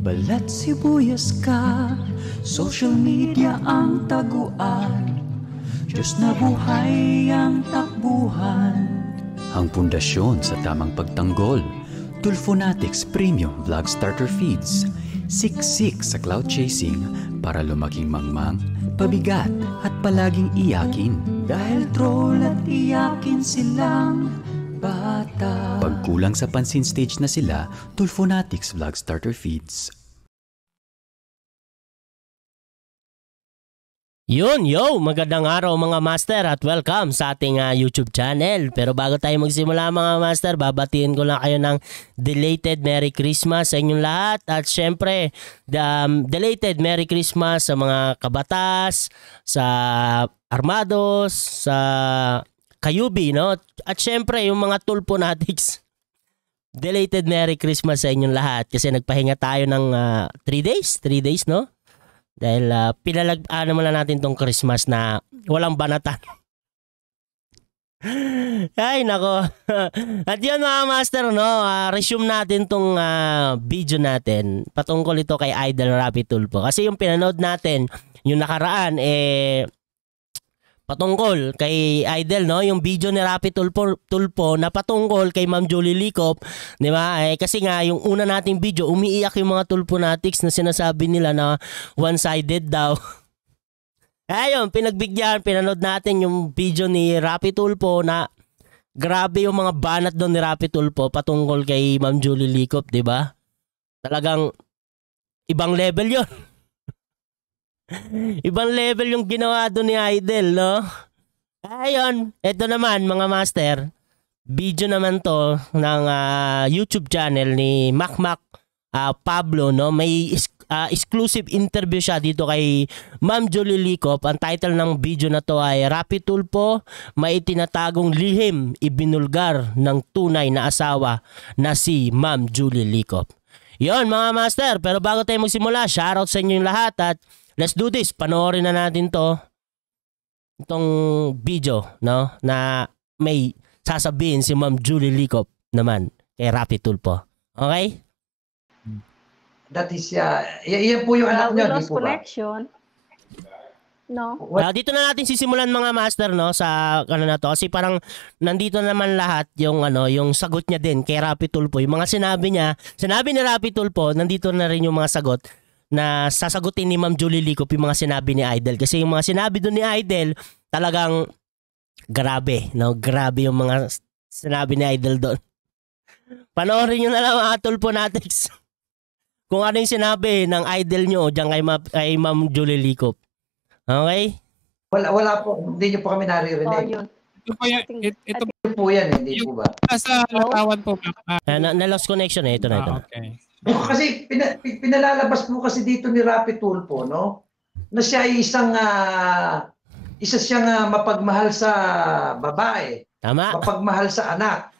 Balat sibuyas ka, social media ang taguan, Diyos na buhay ang takbuhan. Ang pundasyon sa tamang pagtanggol, Tulfonatics Premium Vlog Starter Feeds. Siksik sa cloud chasing para lumaking mangmang, pabigat at palaging iyakin. Dahil troll at iyakin silang bata. Pagkulang sa pansin stage na sila, Tulfonatics Vlog Starter Feeds. Yun, magandang araw mga master at welcome sa ating YouTube channel. Pero bago tayo magsimula mga master, babatiin ko lang kayo ng belated Merry Christmas sa inyong lahat. At syempre, belated Merry Christmas sa mga kabatas, sa armados, sa kayubi, no? At syempre, yung mga tulponatics. Belated Merry Christmas sa inyong lahat kasi nagpahinga tayo ng 3 days, no? Dahil pinalag-ano muna natin tong Christmas na walang banatan. Ay, nako. At yun mga master, no? Resume natin tong video natin. Patungkol ito kay Idol Rapi Tulfo. Kasi yung pinanood natin, yung nakaraan, patungkol kay Idol, no? Yung video ni Rapi Tulfo na patungkol kay Ma'am Julie Licop, di ba? Kasi nga, yung una nating video, umiiyak yung mga Tulfonatics na sinasabi nila na one-sided daw. Ayun, pinagbigyan, pinanood natin yung video ni Rapi Tulfo na grabe yung mga banat doon ni Rapi Tulfo patungkol kay Ma'am Julie Licop, di ba? Talagang ibang level yon. Ibang level yung ginawa doon ni Idol, no? Ayun, ito naman mga master, video naman to ng YouTube channel ni Macmac Pablo, no? May exclusive interview siya dito kay Ma'am Julie Licop. Ang title ng video na to ay Rapi Tulfo, may tinatagong lihim ibinulgar ng tunay na asawa na si Ma'am Julie Licop. Yon mga master, pero bago tayo magsimula, shoutout sa inyo lahat at let's do this. Panoorin na natin itong video, no, na may sasabihin si Ma'am Julie Licop naman kay Rapi Tulfo. Okay? That is, yan po yung anak niya, di po ba? Connection. No. Dito na natin sisimulan mga master, no, sa ano na to kasi parang nandito naman lahat yung yung sagot niya din kay Rapi Tulfo. Yung mga sinabi ni Rapi Tulfo, nandito na rin yung mga sagot na sasagutin ni Ma'am Julie Licop yung mga sinabi ni Idol. Kasi yung mga sinabi doon ni Idol, talagang grabe, no? Grabe yung mga sinabi ni Idol doon. Panoorin nyo na lang mga Tulfonatics kung ano yung sinabi ng Idol nyo dyan kay Ma'am Julie Licop. Okay? Wala po, hindi nyo po kami naririnig. Yun. Ito po yan, hindi po ba? Sa larawan po. Na-lost connection ito na. Okay. Kasi pinalalabas po kasi dito ni Rapi Tulfo, no? Na siya ay isa siyang mapagmahal sa babae. Tama. Mapagmahal sa anak.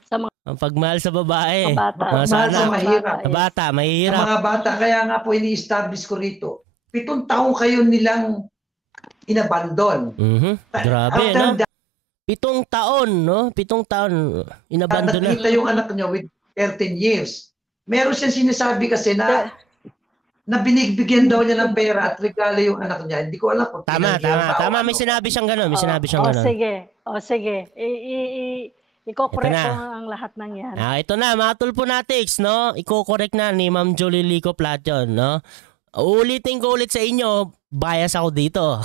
Ang pagmahal sa babae. Bata. Mahal sa mahirap. Sa bata, Sa mahirap. mga bata, kaya nga po ini-establish ko rito. 7 taong kayo nilang inabandon. Grabe, no? 7 taon, no? 7 taon inabandon na. Nakita yung anak niya with 13 years. Meron siyang sinasabi kasi na binigbigyan daw niya ng pera at regalo yung anak niya. Hindi ko alam kung Tama. May sinabi siyang gano'n. Sige. Iko-correct ko ang lahat ng yan. Ito na, mga Tulfonatics, no? Iko-correct na ni Ma'am Julie Licop lahat yun, no? Uulitin ko ulit sa inyo, bias ako dito.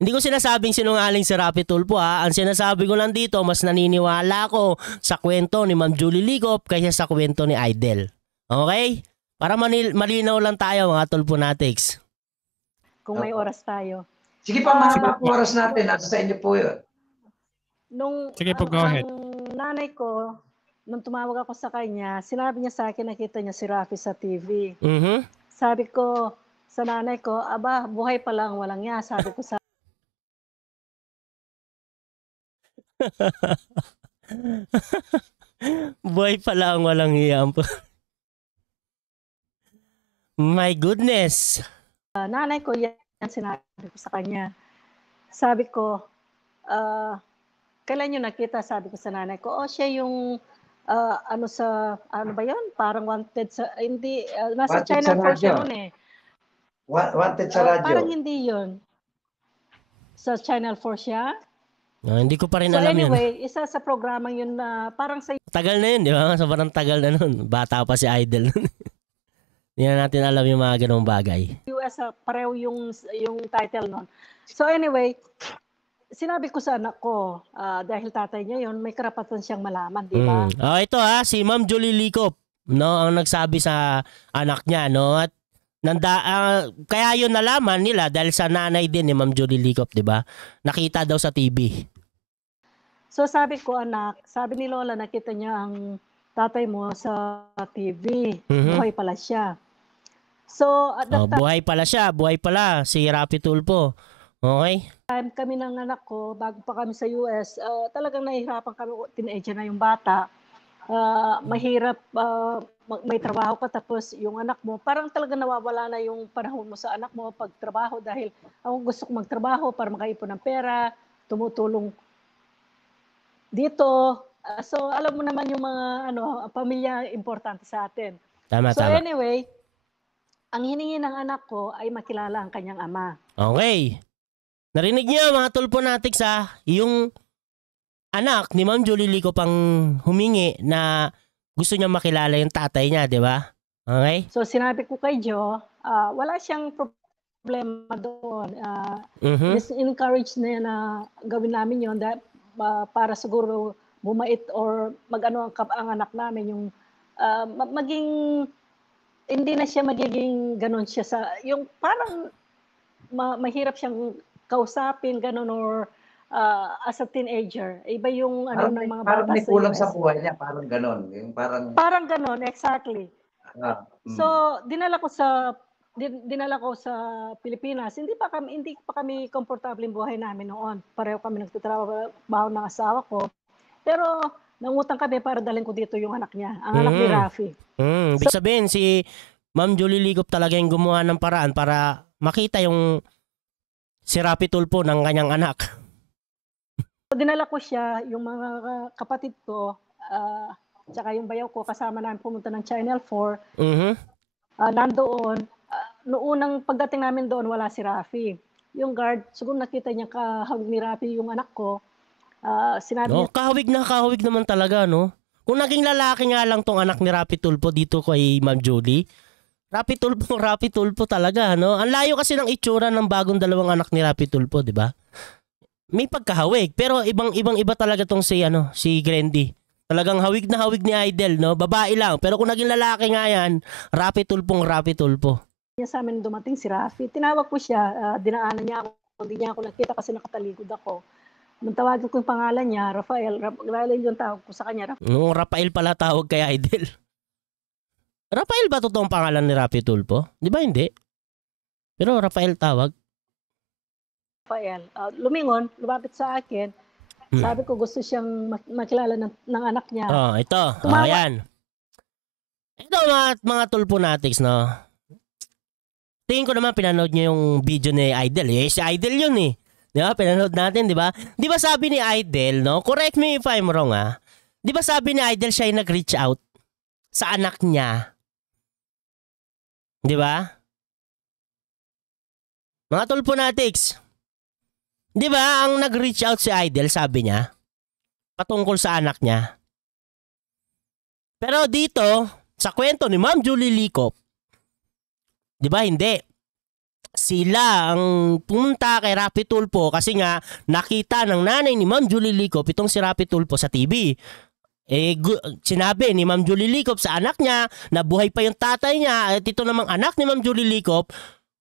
Hindi ko sinasabing sinungaling si Rapi Tulfo, ha. Ang sinasabi ko lang dito, mas naniniwala ako sa kwento ni Ma'am Julie Licop kaysa sa kwento ni Idol. Okay? Para malinaw lang tayo mga Tulfonatics. Kung may oras tayo. Sige pa, mga oras natin. At sa inyo po yun. Sige po, go ahead. Nanay ko, nung tumawag ako sa kanya, sinabi niya sa akin, nakita niya si Rafi sa TV. Sabi ko sa nanay ko, aba, buhay pa lang, walang niya. Sabi ko sa Buhay pa lang, walang hiyam. My goodness. Nanay ko, yan sinabi ko sa kanya. Sabi ko, kailan nyo nakita? Sabi ko sa nanay ko, siya yung ano sa, ano ba yun? Parang wanted sa, hindi, nasa Wanted Channel sa 4 siya radyo. noon eh. Wanted sa radyo. Parang hindi yun. Sa Channel 4 siya. Hindi ko pa rin So alam yun. anyway, isa sa programang yun na parang sa Tagal na yun, di ba? Sobrang tagal na nun. Bata pa si Idol nun. Hindi na natin alam yung mga ganong bagay. US, pareho yung title nun. So anyway, sinabi ko sa anak ko, dahil tatay niya yun, may karapatan siyang malaman, di ba? Ito si Ma'am Julie Licop, no, ang nagsabi sa anak niya, no, at kaya yun nalaman nila dahil sa nanay din ni Ma'am Julie Licop, di ba? Nakita daw sa TV. So sabi ko, anak, sabi ni Lola, nakita niya ang tatay mo sa TV. Buhay pala siya. So at that time, buhay pala si Rapi Tulfo. Okay? Time kami ng anak ko, bago pa kami sa US, talagang nahihirapan kami, teenager na yung bata. Mahirap, may trabaho ka tapos yung anak mo, parang talaga nawawala na yung panahon mo sa anak mo pagtrabaho dahil ako gusto kong magtrabaho para makaipon ng pera, tumutulong dito. So alam mo naman yung mga pamilya importante sa atin. Tama. Anyway, ang hiningi ng anak ko ay makilala ang kanyang ama. Okay. Narinig niyo mga Tulfonatics yung anak ni Ma'am Julie Licop ang humingi na gusto niya makilala yung tatay niya, di ba? Okay? So sinabi ko kay Jo, wala siyang problema doon. Encourage na yan na gawin namin yun para siguro bumait or mag-ano ang anak namin, yung maging, hindi na siya magiging ganun siya sa, yung parang mahirap siyang kausapin, ganun, or as a teenager. Iba yung ng mga bata. Parang may kulang sa buhay niya, parang ganun. Yung parang ganun, exactly. So, dinala ko sa Pilipinas. Hindi pa kami komportable yung buhay namin noon. Pareho kami nagtatrabaho ng asawa ko. Pero nangutang kami para dalhin ko dito yung anak niya, ang anak ni Rafi. Ibig sabihin si Ma'am Julie Licop talaga yung gumawa ng paraan para makita yung si Rapi Tulfo ng kanyang anak. Dinala ko siya, yung mga kapatid ko, tsaka yung bayaw ko, kasama namin pumunta ng Channel 4. Nandoon, noong unang pagdating namin doon, wala si Rafi. Yung guard, siguro nakita niya kahawig ni Rafi yung anak ko. Sinabi niya, kahawig naman talaga, no? Kung naging lalaki nga lang tong anak ni Rapi Tulfo dito kay Ma'am Julie, Rapi Tulfo talaga, no? Ang layo kasi ng itsura ng bagong dalawang anak ni Rapi Tulfo, di ba? May pagkahawig, pero ibang-iba talaga tong si Grendy. Talagang hawig na hawig ni Idol, no? Babae lang, pero kung naging lalaki nga yan, Rapi Tulfo. Niya sa amin dumating si Rafi. Tinawag ko siya, dinaanan niya ako, hindi niya ako nakita kasi nakatalikod ako. Nung tawagan ko yung pangalan niya, Rafael yung tawag ko sa kanya. Rafael pala tawag kay Idol. Rafael ba totoong pangalan ni Rapi Tulfo? Di ba hindi? Pero Rafael tawag. Rafael. Lumingon, lumapit sa akin. Sabi ko gusto siyang makilala ng anak niya. Ito. Ayan. Ito mga Tulfonatics, no? Tingin ko naman pinanood niyo yung video ni Idol. Si Idol yun eh. Di ba? Pinanood natin, di ba? Di ba sabi ni Idol, no? Correct me if I'm wrong, Di ba sabi ni Idol siya yung nag-reach out sa anak niya? Di ba? Mga Tulfonatics. Di ba ang nag-reach out si Idol, sabi niya, patungkol sa anak niya. Pero dito, sa kwento ni Ma'am Julie Licop, di ba hindi? Sila ang pumunta kay Rapi Tulfo kasi nga nakita ng nanay ni Ma'am Julie Licop itong si Rapi Tulfo sa TV. Sinabi ni Ma'am Julie Licop sa anak niya na buhay pa yung tatay niya at ito namang anak ni Ma'am Julie Licop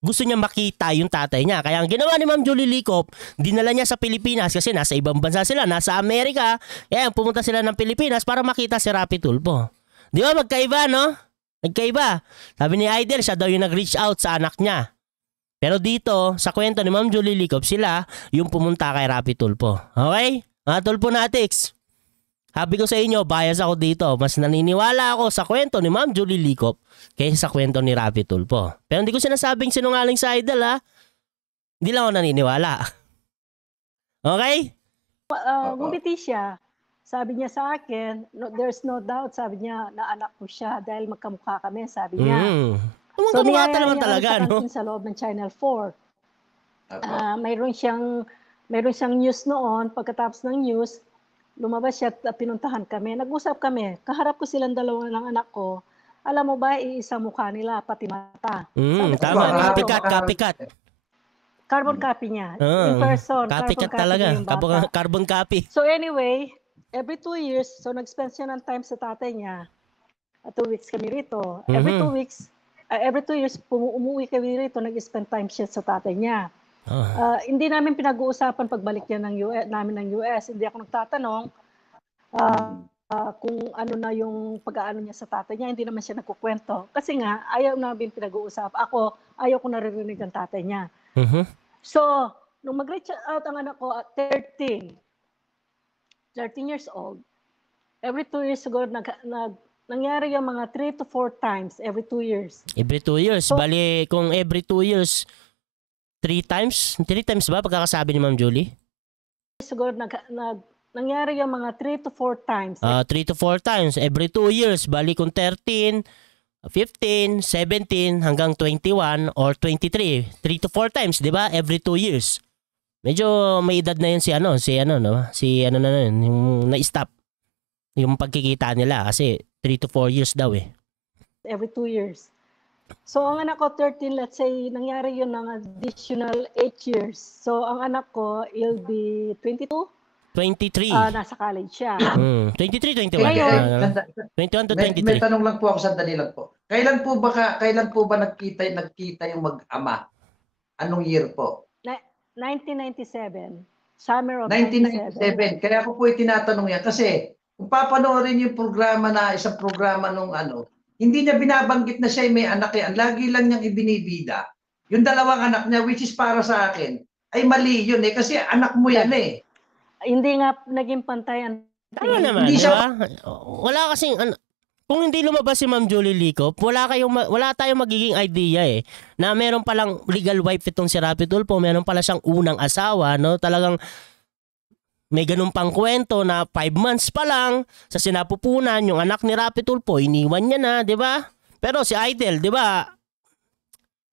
gusto niya makita yung tatay niya. Kaya ang ginawa ni Ma'am Julie Licop, dinala niya sa Pilipinas kasi nasa ibang bansa sila, nasa Amerika. Kaya pumunta sila ng Pilipinas para makita si Rapi Tulfo. Di ba magkaiba, no? Magkaiba. Sabi ni Idol, siya daw yung nag-reach out sa anak niya. Pero dito, sa kwento ni Ma'am Julie Licop, sila yung pumunta kay Rapi Tulfo. Okay? Mga Tulfonatics. Sabi ko sa inyo, bias ako dito. Mas naniniwala ako sa kwento ni Ma'am Julie Licop kaysa sa kwento ni Rapi Tulfo. Pero hindi ko sinasabing sinungaling sa Idol, Hindi lang ako naniniwala. Okay? Ngumiti siya. Sabi niya sa akin, no, there's no doubt, sabi niya, na anak ko siya dahil magkamukha kami, sabi niya. So, niyayaya naman talaga, no? Sa loob ng Channel 4. Mayroon siyang news noon. Pagkatapos ng news, lumabas siya at pinuntahan kami. Nag-usap kami. Kaharap ko silang dalawa ng anak ko. Alam mo ba, iisa mukha nila, pati mata. Tama, copycat. Carbon copy niya. In person. Copycat talaga. Carbon copy. So anyway, every 2 years, so nag-spend siya ng time sa tatay niya. 2 weeks kami rito. Every 2 weeks, every 2 years, umuwi kami rito, nag-spend time siya sa tatay niya. Hindi namin pinag-uusapan pagbalik niya namin ng US. Hindi ako nagtatanong kung ano na yung pag-aano niya sa tatay niya. Hindi naman siya nagkukwento. Kasi nga, ayaw namin pinag-uusap. Ako, ayaw ko naririnig ang tatay niya. So, nung mag-reach out ang anak ko at 13 years old, every 2 years siguro nangyari yung mga 3 to 4 times every 2 years. Every 2 years? So, bali, kung every 2 years, 3 times? 3 times ba pagkakasabi ni Ma'am Julie? Siguro nangyari yung mga 3 to 4 times. 3 to 4 times every 2 years. Bali kung 13, 15, 17 hanggang 21 or 23. 3 to 4 times, 'di ba? Every 2 years. Medyo may edad na 'yun si ano na yun, yung na-stop yung pagkikita nila kasi 3 to 4 years daw eh. Every 2 years. So ang anak ko 13, let's say nangyari yun ng additional 8 years. So ang anak ko will be 22. 23. Nasa college siya. 23, 21. 21 to 23. May tanong lang po ako, sandali lang po. Kailan po ba nagkita yung mag-ama? Anong year po? 1997. Summer of 1997. Kaya ako po tinatanong yan kasi kung papanoorin yung programa isang programa nung hindi niya binabanggit na siya may anak yan. Lagi lang niyang ibinibida. Yung dalawang anak niya, which is para sa akin, ay mali yun eh. Kasi anak mo yan eh. Hindi nga naging pantayan. Tama naman, di ba? Wala kasing, kung hindi lumabas si Ma'am Julie Licop, wala tayong magiging idea eh. Na meron palang legal wife itong si Rapi Tulfo, meron pala siyang unang asawa, no? Talagang may ganun pang kwento na 5 months pa lang sa sinapupunan, yung anak ni Rapi Tulfo, iniwan niya na, di ba? Pero si Idol, di ba?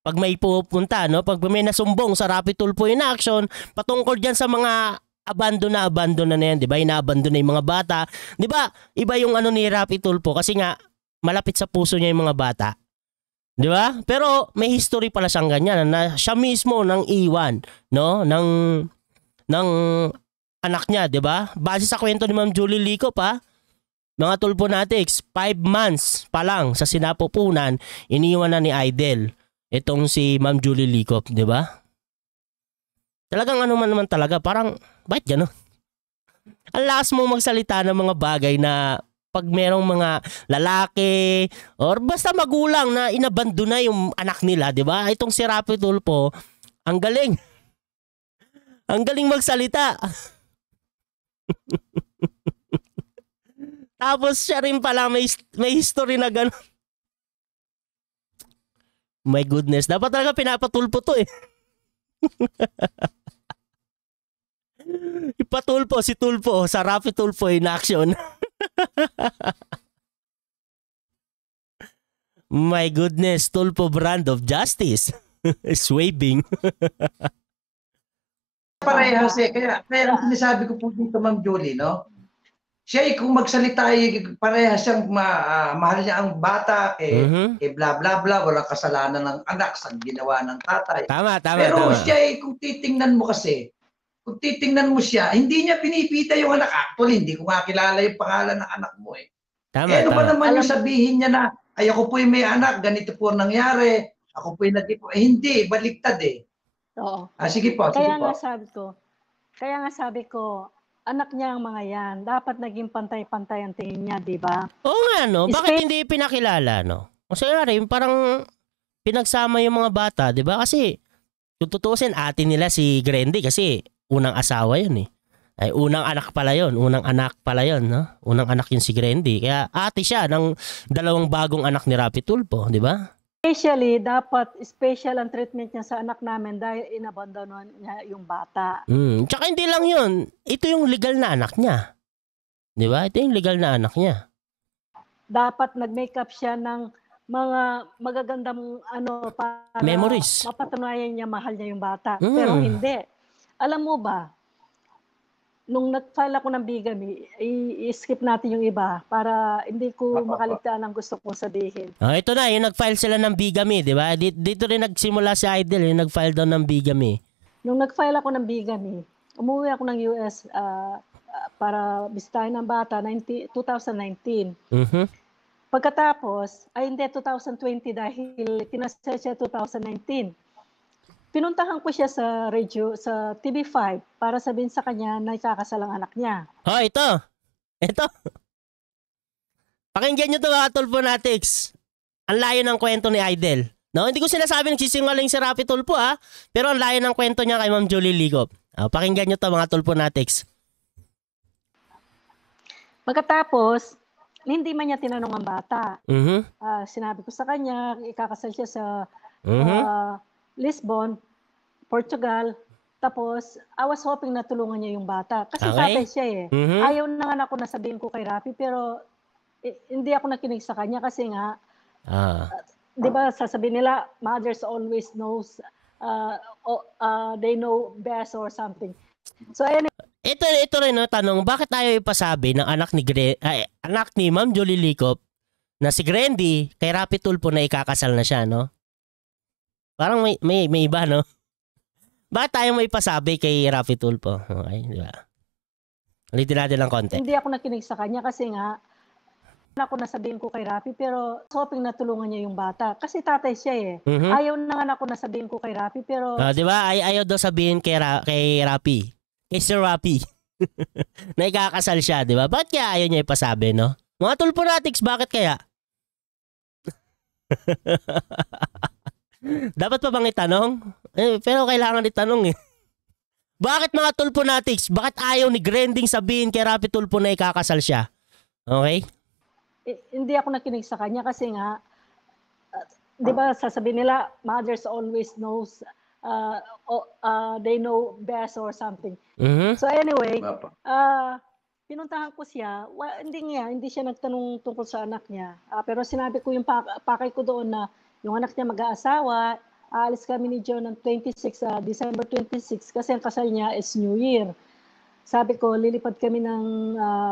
Pag may pupunta, no? Pag may nasumbong sa Rapi Tulfo in action, patungkol dyan sa mga abandon na yan, di ba? Inaabandon na yung mga bata. Di ba? Iba yung ni Rapi Tulfo kasi nga malapit sa puso niya yung mga bata. Di ba? Pero may history pala siyang ganyan na siya mismo nang iwan, no? Ng anak niya, di ba? Base sa kwento ni Ma'am Julie Licop, mga Tulfonatics, 5 months pa lang sa sinapupunan, iniwan na ni Idol itong si Ma'am Julie Licop, di ba? Talagang naman talaga, parang, bakit gano'n? Ang lakas mo magsalita ng mga bagay na pag merong mga lalaki or basta magulang na inabandon na yung anak nila, di ba? Itong si Rapi Tulfo, ang galing. Ang galing magsalita. Tapos siya rin pala may history na gano'n. My goodness, dapat talaga pinapatulpo to eh. Ipatulpo si Tulfo sa Rapi Tulfo in action. My goodness, Tulfo brand of justice is waving. Parehas eh. Kaya ang sinasabi ko po dito, Ma'am Julie, no? Siya kung magsalita, parehas siyang mahal niya ang bata, bla bla bla, walang kasalanan ng anak sa ginawa ng tatay. Tama. Pero siya kung titingnan mo kasi, siya, hindi niya pinipita yung anak. Actually, hindi ko nga kilala yung pangalan ng anak mo eh. Ano ba naman yung sabihin niya na, ay ako po'y may anak, ganito po nangyari, ako po'y hindi, baliktad eh. Oo. Sige po. Kaya nga sabi ko, anak niya ang mga yan. Dapat naging pantay-pantay ang tingin niya, di ba? Oo nga, no? Bakit hindi pinakilala, no? Kasi rin, parang pinagsama yung mga bata, di ba? Kasi, kung tutusin, ate nila si Grendy kasi unang asawa yun eh. Ay, unang anak pala yun, no? Unang anak yun si Grendy. Kaya ate siya ng 2 bagong anak ni Rapi Tulfo, di ba? Especially, dapat special ang treatment niya sa anak namin dahil inabandonan niya yung bata. Tsaka hindi lang yun. Ito yung legal na anak niya. Di ba? Ito yung legal na anak niya. Dapat nag-makeup siya ng mga magagandang para memories. Mapatunayan niya mahal niya yung bata. Pero hindi. Alam mo ba, nung nag-file ako ng bigamy, i-skip natin yung iba para hindi ko makaligtaan ang gusto kong sabihin. Ito na, yung nag-file sila ng bigamy, di ba? Dito rin nagsimula si Idol, yung nag-file daw ng bigamy. Nung nag-file ako ng bigamy, umuwi ako ng US para bisitahin ng bata 2019. Pagkatapos, ay hindi, 2020 dahil kinasal siya 2019. Pinuntahan ko siya sa radio, sa TV5 para sabihin sa kanya na ikakasal ang anak niya. Ito. Pakinggan nyo ito mga Tulfonatics. Ang layo ng kwento ni Idol. No, hindi ko sinasabi nagsisinungaling si Rapi Tulfo pero ang layo ng kwento niya kay Ma'am Julie Ligop. Pakinggan nyo ito mga Tulfonatics. Pagkatapos, hindi man niya tinanong ang bata. Sinabi ko sa kanya, ikakasal siya sa Lisbon, Portugal. Tapos, I was hoping na tulungan niya yung bata. Kasi tatay siya Ayaw na nga ako na sabihin ko kay Rapi, pero hindi ako nakinig sa kanya kasi nga, di ba sasabihin nila, mothers always knows, they know best or something. So, anyway, ito rin tanong, bakit tayo ipasabi ng anak ni Ma'am Julie Ligop na si Grandy kay Rapi Tulfo na ikakasal na siya, no? Parang may iba, no? Bakit tayo may pasabi kay Rapi Tulfo? Okay, di ba? Ulitin natin lang konti. Hindi ako nakinig sa kanya kasi nga, ako nasabihin ko kay Rapi, pero hoping na tulungan niya yung bata. Kasi tatay siya Ayaw na nga ako nasabihin ko kay Rapi, pero... di ba? Ayaw daw sabihin kay Rapi. Kay Sir Rapi. Na ikakasal siya, di ba? Bakit kaya ayaw niya ipasabi, no? Mga Tulfonatics, bakit kaya? Dapat pa bang itanong? Pero kailangan itanong Bakit mga Tulfonatics? Bakit ayaw ni Grending sabihin kay Rapi Tulfo na ikakasal siya? Okay? Hindi ako nakinig sa kanya kasi nga, di ba sasabihin nila, mothers always knows, they know best or something. So anyway, pinuntahan ko siya. Hindi siya nagtanong tungkol sa anak niya. Pero sinabi ko yung pakay ko doon na yung anak niya mag-aasawa, aalis kami ni John ng December 26 kasi ang kasal niya is New Year. Sabi ko, lilipad kami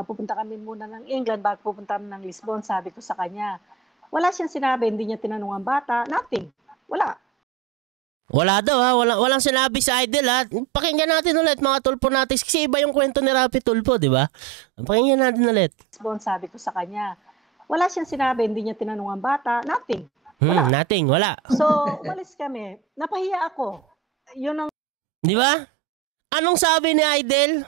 pupunta kami muna ng England bago pupunta kami ng Lisbon, sabi ko sa kanya. Wala siyang sinabi, hindi niya tinanong ang bata, nothing. Wala daw walang sinabi sa Idol Pakinggan natin ulit mga Tulfonatics kasi iba yung kwento ni Rapi Tulfo, di ba? Pakinggan natin ulit. Lisbon, sabi ko sa kanya. Wala siyang sinabi, hindi niya tinanong ang bata, nothing. Nothing, wala. So, umalis kami. Napahiya ako. Yun ang... Di ba? Anong sabi ni Idol?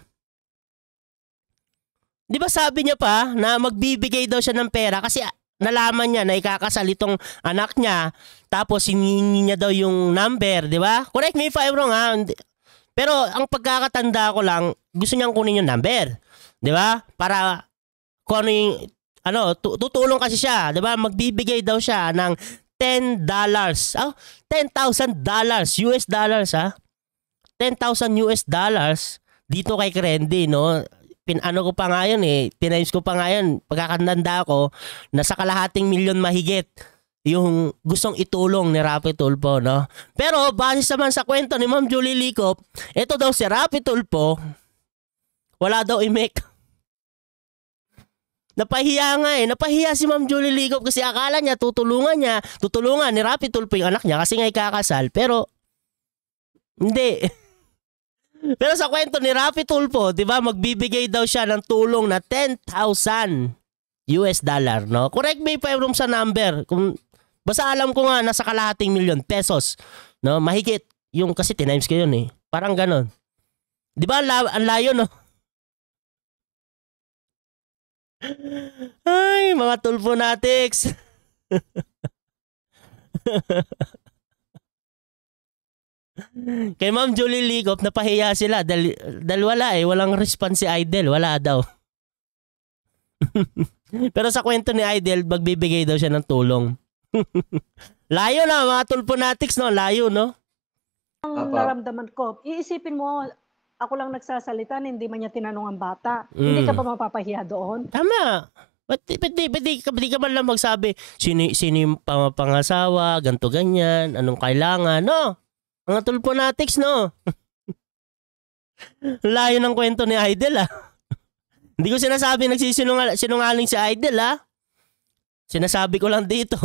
Di ba sabi niya pa na magbibigay daw siya ng pera kasi nalaman niya na ikakasal itong anak niya tapos hiningi niya daw yung number, di ba? Correct me if I'm wrong Pero ang pagkakatanda ko lang, gusto niyang kunin yung number. Di ba? Para kung tutulong kasi siya, di ba? Magbibigay daw siya ng $10. $10,000 US dollars $10,000 US dollars dito kay Grandy, no? Ko pa nga yun Pinimes ko pa nga yun. Pagkakatanda ko, nasa kalahating milyon mahigit yung gustong itulong ni Rapi Tulfo, no? Pero base naman sa kwento ni Ma'am Julie Ligop, ito daw si Rapi Tulfo, wala daw i-make. Napahiya nga Napahiya si Ma'am Julie Ligop kasi akala niya tutulungan ni Rapi Tulfo yung anak niya kasi nga ikakasal. Pero, hindi. Pero sa kwento ni Rapi Tulfo, di ba, magbibigay daw siya ng tulong na $10,000 US dollar, no? Correct me if I'm wrong sa number. Basta alam ko nga nasa kalahating milyon pesos, no? Mahigit yung kasi tinimes ko yun Parang ganon. Di ba ang layo, no? Ay, mga Tulfonatics. Kay Ma'am Julie Ligop, napahiya sila dahil walang response si Idol. Wala daw. Pero sa kwento ni Idol, magbibigay daw siya ng tulong. Layo na mga Tulfonatics, no? Layo, no? Ang naramdaman ko, iisipin mo, ako lang nagsasalita, hindi man niya tinanong ang bata. Hindi ka ba mapapahiya doon? Tama. Ba't di ka man lang magsabi, sino yung pangasawa, ganto ganyan, anong kailangan, no? Mga tulponatics, no? Layo ng kwento ni Idol, ah. Hindi ko sinasabi nagsisinungaling si Idol, ah. Sinasabi ko lang dito.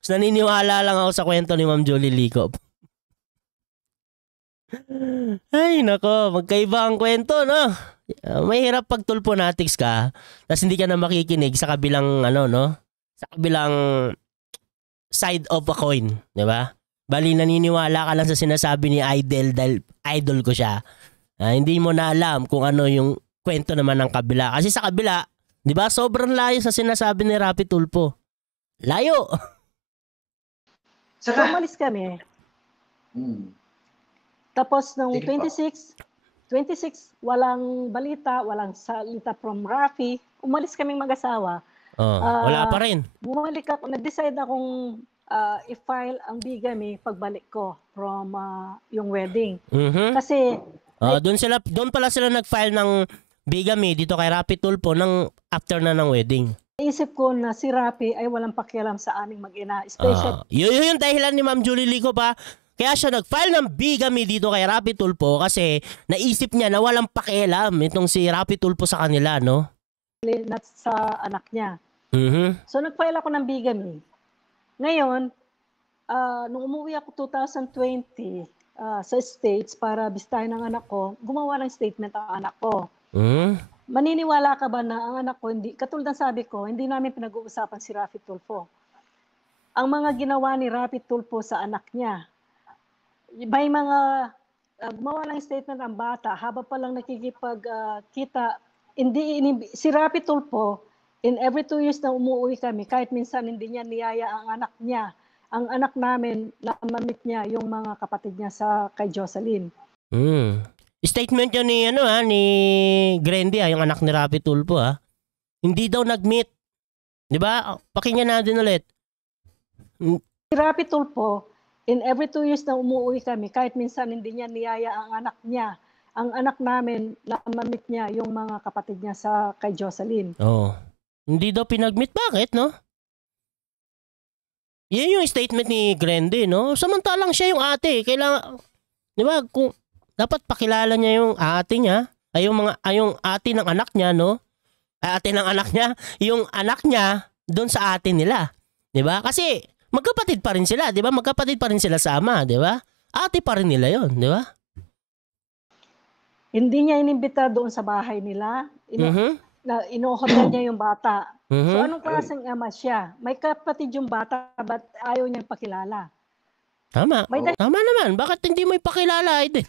Mas naniniwala lang ako sa kwento ni Ma'am Julie Licop. Ay, nako, magkaiba ang kwento, no? Mahirap pag tulponatics ka, tapos hindi ka na makikinig sa kabilang, no? Sa kabilang side of a coin, di ba? Bali, naniniwala ka lang sa sinasabi ni Idol dahil idol ko siya. Hindi mo na alam kung ano yung kwento naman ng kabila. Kasi sa kabila, di ba, sobrang layo sa sinasabi ni Rapi Tulfo. Layo! So, umalis kami. Tapos nung 26, walang balita, walang salita from Rafi. Umalis kaming mag-asawa. Wala pa rin. Bumalik ako, nag-decide akong i-file ang bigamy pagbalik ko from yung wedding. Kasi doon pala sila nag-file ng bigamy dito kay Rapi Tulfo ng after na ng wedding. Isip ko na si Rapi ay walang pakialam sa aming mag-ina. Special. Yun yung dahilan ni Ma'am Julie Licop, pa. Kaya siya nag-file ng bigamy dito kay Rapi Tulfo kasi naisip niya na walang pakialam itong si Rapi Tulfo sa kanila, no? Not sa anak niya. So nag-file ako ng bigamy. Ngayon, nung umuwi ako 2020 sa States para bistahin ang anak ko, gumawa ng statement ang anak ko. Maniniwala ka ba na ang anak ko, hindi, katulad ng sabi ko, hindi namin pinag-uusapan si Rapi Tulfo. Ang mga ginawa ni Rapi Tulfo sa anak niya, may mga gumawa ng statement ang bata, habang pa lang nakikipagkita, si Rapi Tulfo, in every 2 years na umuwi kami, kahit minsan hindi niya niyaya ang anak niya, ang anak namin, namamit niya yung mga kapatid niya kay Jocelyn. Statement yun ni Grandy, yung anak ni Rapi Tulfo, hindi daw nag-meet. Di ba? Pakinggan natin ulit. Si Rapi Tulfo, in every 2 years na umuwi kami, kahit minsan hindi niya niyaya ang anak niya, ang anak namin, namamit niya yung mga kapatid niya kay Jocelyn. Hindi daw pinag-meet. Bakit, no? Yan yung statement ni Grandy, no? Samantalang siya yung ate. Kailangan, di ba, kung dapat pakilala niya yung ate niya, yung ate ng anak niya, no? Ate ng anak niya, yung anak niya doon sa ate nila. 'Di ba? Kasi magkapatid pa rin sila, 'di ba? Magkapatid pa rin sila sa ama, 'di ba? Ate pa rin nila 'yon, 'di ba? Hindi niya inimbita doon sa bahay nila. Ino-hotel niya yung bata. So anong klaseng ama siya? May kapatid yung bata, but ayaw niyang pakilala. Tama. Tama naman. Bakit hindi mo ipakilala, Idol?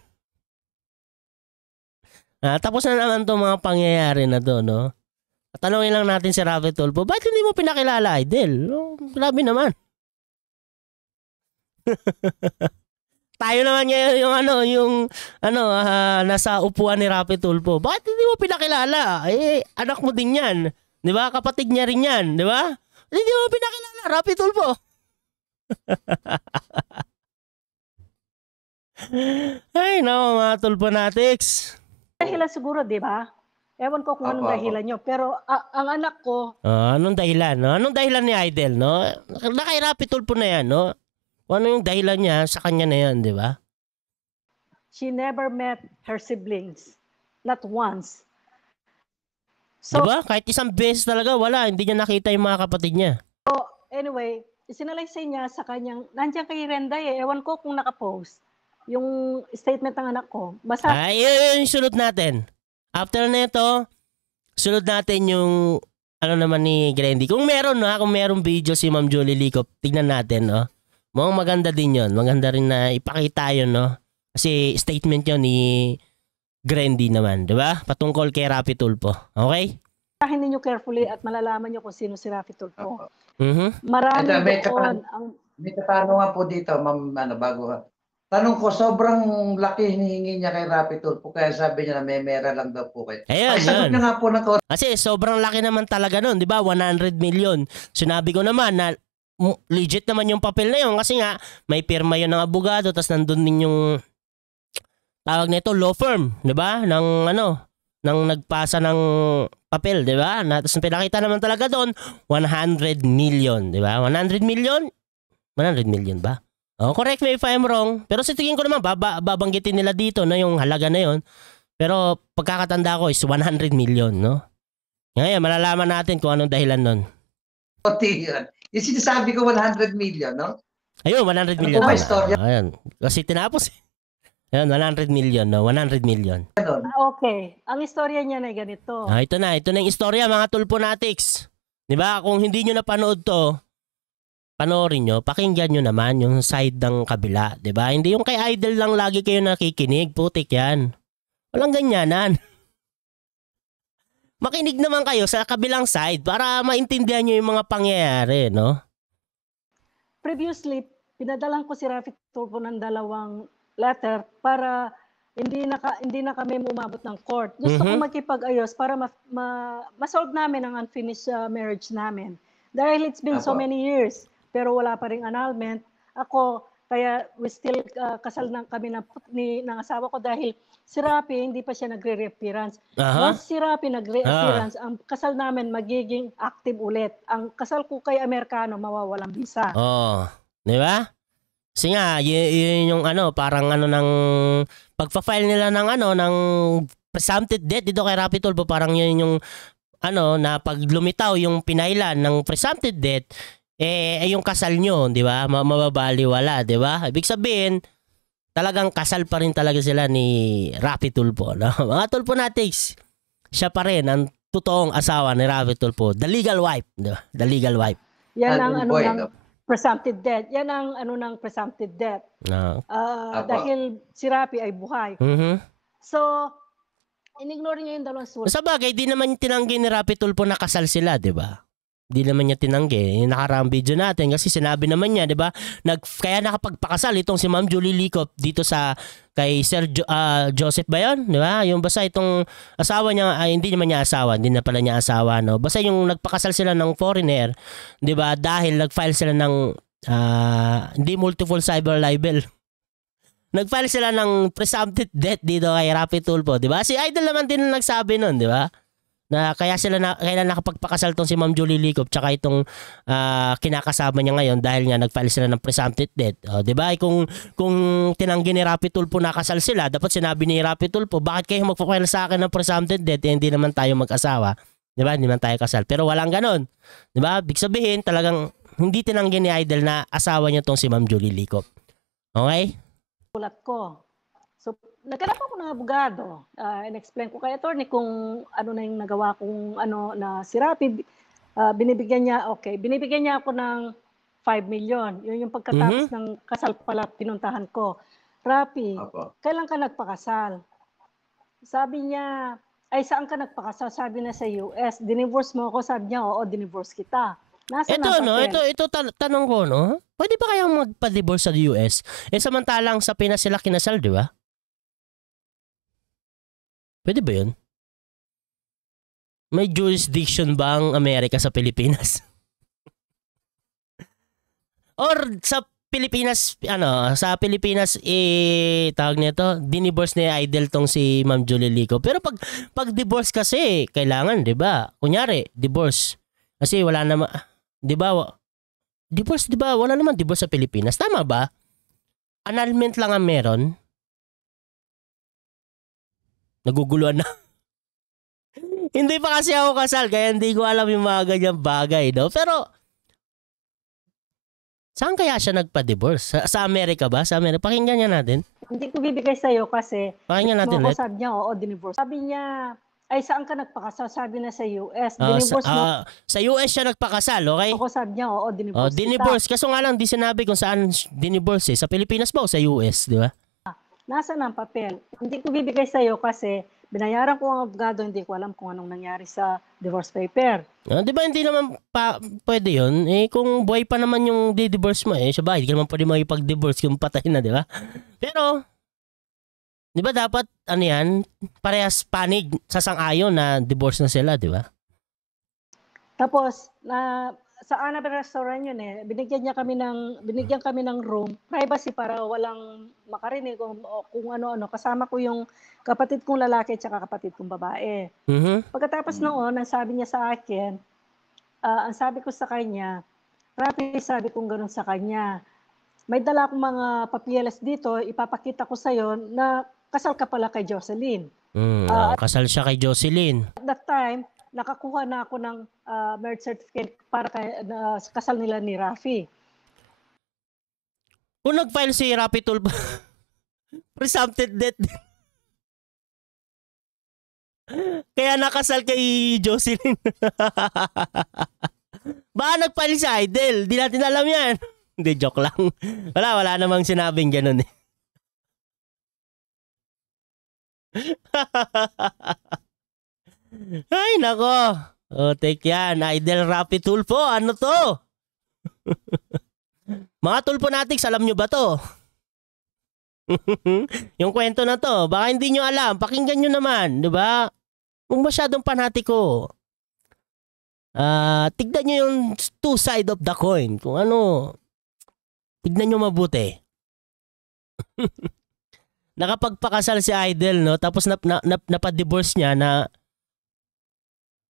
Tapos na naman itong mga pangyayari na to, no? Tanungin lang natin si Rapi Tulfo, bakit hindi mo pinakilala, Idol? Grabe naman. Tayo naman ngayon yung nasa upuan ni Rapi Tulfo. Bakit hindi mo pinakilala? Anak mo din yan. Di ba? Kapatid niya rin yan. Di ba? Hindi mo pinakilala, Rapi Tulfo. Ay, no, mga tulponatics. Dahilan siguro, di ba? Ewan ko kung anong dahilan nyo. Pero ang anak ko... anong dahilan? No? Anong dahilan ni Idol? No? Kay Rapi Tulfo na yan, no? Ano yung dahilan niya sa kanya na yan, di ba? She never met her siblings. Not once. So, diba? Kahit isang beses talaga, wala. Hindi niya nakita yung mga kapatid niya. So, anyway, isinalaysay niya sa kanyang... Nandiyan kay Renday Ewan ko kung nakapost yung statement ng anak ko. Basta... yun yung sunod natin. After nito, sunod natin yung naman ni Grandy. Kung meron, kung meron video si Ma'am Julie Licop, tignan natin, no? Mukhang maganda din yun. Maganda rin na ipakita yun, no? Kasi statement yun ni Grandy naman, di ba? Patungkol kay Rapi Tulfo. Okay? Basahin ninyo carefully at malalaman nyo kung sino si Rapi Tulfo. Marami doon. May katanungan po dito, ma'am, bago ka. Tanong ko, sobrang laki hinihingi niya kay Rapi Tulfo, kaya sabi niya na may mera lang daw po kayo. Ayun, sagot niya nga po ng kasi sobrang laki naman talaga nun, di ba? 100 million. Sinabi ko naman na legit naman yung papel na yun kasi nga may pirma yun ng abogado tapos nandun din yung tawag nito law firm, 'di ba? Ng nagpasa ng papel, 'di ba? Tapos pinakita naman talaga doon 100 million, 'di ba? 100 million? 100 million ba? Oh, correct me if I'm wrong. Pero sa tingin ko naman babanggitin nila dito na yung halaga na 'yon. Pero pagkakatanda ko is 100 million, no? Ngayon, malalaman natin kung anong dahilan nun. Pati yun. Yung sinasabi ko 100 million, no? Ayun, 100 million. Ano ba istorya? Ayun. Kasi tinapos. Ayun, 100 million, no? 100 million. Okay. Ang istorya niya na ganito. Ito na yung istorya, mga Tulponatics. 'Di ba? Kung hindi nyo napanood to, panoorin nyo, pakinggan nyo naman yung side ng kabila. 'Di ba? Hindi yung kay Idol lang lagi kayo nakikinig. Putik yan. Walang ganyanan. Makinig naman kayo sa kabilang side para maintindihan nyo yung mga pangyayari, no? Previously, pinadalan ko si Rafi Tulfo ng 2 letter para hindi na kami umabot ng court. Gusto ko makipag-ayos para ma-solve namin ang unfinished marriage namin. Dahil it's been so many years, pero wala pa ring annulment. Kaya we still kasal na kami ng asawa ko dahil si Rafi hindi pa siya nagre-reappearance. Once si Rafi nagre-reappearance, ang kasal namin magiging active ulit. Ang kasal ko kay Amerikano mawawalang visa. Oh, 'di ba? Kasi nga, yun yung parang ng pagpa-file nila ng presumptive death dito kay Rafi Tulfo, parang yun yung na pag lumitaw yung pinailan ng presumptive death, yung kasal nyo, di ba? Mababaliwala, di ba? Ibig sabihin, talagang kasal pa rin talaga sila ni Rafi Tulfo. No? Mga Tulponatics, siya pa rin ang totoong asawa ni Rafi Tulfo. The legal wife. Di ba? The legal wife. Yan ang ng presumptive death. Yan ang ng presumptive death. No. Dahil si Rafi ay buhay. So, inignore niya yung 2 source. Sa bagay, di naman tinanggi ni Rafi Tulfo na kasal sila, di ba? Di naman niya tinanggi. Yung nakaraang video natin kasi sinabi naman niya, di ba? Kaya nakapagpakasal itong si Ma'am Julie Licop dito kay Sir Joseph ba yun? Di ba? Yung basta itong asawa niya, hindi naman niya asawa, hindi na pala niya asawa, no? Basta yung nagpakasal sila ng foreigner, di ba? Dahil nag-file sila ng hindi multiple cyber libel. Nag-file sila ng presumptive death dito kay Rafi Tulfo, di ba? Si Idol naman din ang nagsabi nun, di ba? Na kaya nakapagpakasal tong si Ma'am Julie Licop tsaka itong kinakasama niya ngayon dahil nga nag-file sila ng presumptive death. Di ba? Kung tinanggi ni Rafi Tulfo na kasal sila, dapat sinabi ni Rafi Tulfo, bakit kayo magpa-file sa akin ng presumptive death? Hindi naman tayo mag-asawa. Di ba? Hindi naman tayo kasal. Pero walang ganon. Di ba? Big sabihin, talagang hindi tinanggi ni Idol na asawa niya tong si Ma'am Julie Licop. Okay? Ulat ko. So, naghanap ako ng abogado. In-explain ko kay attorney kung ano na yung nagawa kong na si Rafi. Binibigyan niya ako ng 5 million. Yun yung pagkatapos ng kasal pala pinuntahan ko. Rafi, kailan ka nagpakasal? Sabi niya, ay saan ka nagpakasal? Sabi na sa US. Dinivorce mo ako? Sabi niya, oo, dinivorce kita. Ito tanong ko, no? Pwede ba kayong magpa-divorce sa US? Samantalang sa Pinas sila kinasal, di ba? Pwede ba yun? May jurisdiction ba ang Amerika sa Pilipinas? Or sa Pilipinas, tawag nito, dinivorce ni Idol tong si Ma'am Julie Licop. Pero pag divorce kasi, kailangan, di ba? Kunyari, divorce. Kasi wala naman, di ba? Divorce, di ba? Wala naman divorce sa Pilipinas. Tama ba? Annulment lang ang meron. Naguguluhan na. Hindi pa kasi ako kasal, kaya hindi ko alam yung mga ganyang bagay, no? Pero, saan kaya siya nagpa-divorce? Sa Amerika ba? Sa Amerika? Pakinggan niya natin. Hindi ko bibigay sa'yo kasi pakinggan natin ulit. Sabi niya, oo, dinivorce. Sabi niya, ay saan ka nagpakasal? Sabi na sa US. Dinivorce mo. Sa US siya nagpakasal, okay? Ako sabi niya, oo, dinivorce dinivorce. Kaso nga lang, di sinabi kung saan dinivorce. Sa Pilipinas ba o sa US, di ba? Nasaan ang papel? Hindi ko bibigay sa'yo kasi binayaran ko ang abogado, hindi ko alam kung anong nangyari sa divorce paper. Di ba hindi naman pwede yun? Kung buhay pa naman yung di-divorce mo, siya ba? Hindi ka naman pwede makipag-divorce kung patay na, di ba? Pero, di ba dapat, parehas panig sa sang-ayon na divorce na sila, di ba? Tapos, sa Annabelle Restaurant yun eh. Binigyan kami ng room, privacy para walang makarinig kung ano-ano. Kasama ko yung kapatid kong lalaki at kapatid kong babae. Pagkatapos noon, ang sabi niya sa akin, ang sabi ko sa kanya, Rapi, sabi kong ganun sa kanya, may dala akong mga papieles dito, ipapakita ko sa'yo na kasal ka pala kay Jocelyn. Kasal siya kay Jocelyn. At that time, nakakuha na ako ng marriage certificate para sa kasal nila ni Rafi. Kung nag-file si Rafi Tulfo, presumptive death. Kaya nakasal kay Jocelyn. Baka nag-file si Idol. Di natin alam yan. Hindi, joke lang. Wala namang sinabing ganun eh. Ay, nako. O, take yan. Idol Rafi Tulfo. Ano to? Mga Tulfo natics, alam nyo ba to? Yung kwento na to, baka hindi nyo alam. Pakinggan nyo naman, di ba? Kung masyadong panatiko. Tignan nyo yung two side of the coin. Kung ano, tignan nyo mabuti. Nakapagpakasal si Idol, no? Tapos napadivorce niya na,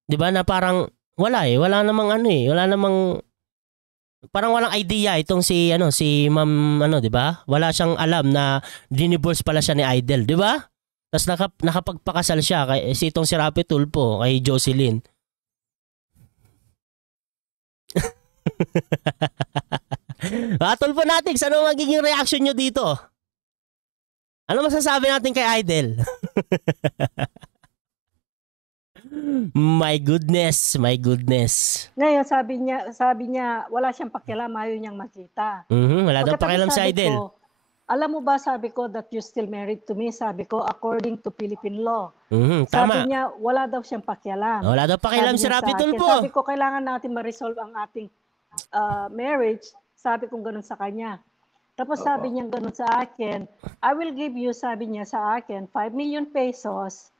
di ba, na parang wala namang parang walang idea itong si Ma'am di ba? Wala siyang alam na dinivorce pala siya ni Idol, di ba? Tapos nakapagpakasal siya kay itong si Rafi Tulfo kay Jocelyn. Tulfo natin, ano magiging reaction nyo dito? Ano masasabi natin kay Idol? My goodness. Ngayon sabi niya wala siyang pakialam, ayaw niyang makita. Wala daw pakialam si Idol. Alam mo ba, sabi ko, that you still married to me, sabi ko, according to Philippine law. Tama. Sabi niya, wala daw siyang pakialam. Wala daw pakialam si Rafi Tulfo. Sabi ko, kailangan natin ma-resolve ang ating marriage. Sabi ko ganun sa kanya. Tapos sabi niya ganun sa akin, I will give you, sabi niya sa akin, 5 million pesos.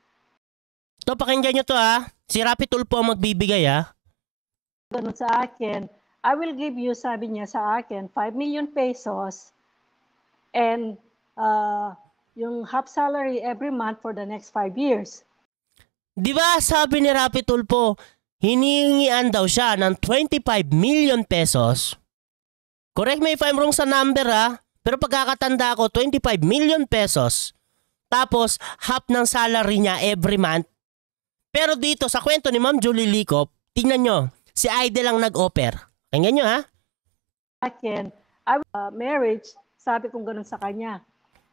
To, pakinggan nyo to ha. Si Rafi Tulfo ang magbibigay ha. Ganun sa akin, I will give you, sabi niya sa akin, 5 million pesos and yung half salary every month for the next 5 years. Di ba sabi ni Rafi Tulfo, hinihingian daw siya ng 25 million pesos. Correct me if I'm wrong sa number ha. Pero pagkakatanda ko, 25 million pesos. Tapos, half ng salary niya every month. Pero dito, sa kwento ni Ma'am Julie Licop, tingnan nyo, si Idol ang nag-offer. Tingnan nyo ha. Akin, marriage, sabi kong ganun sa kanya.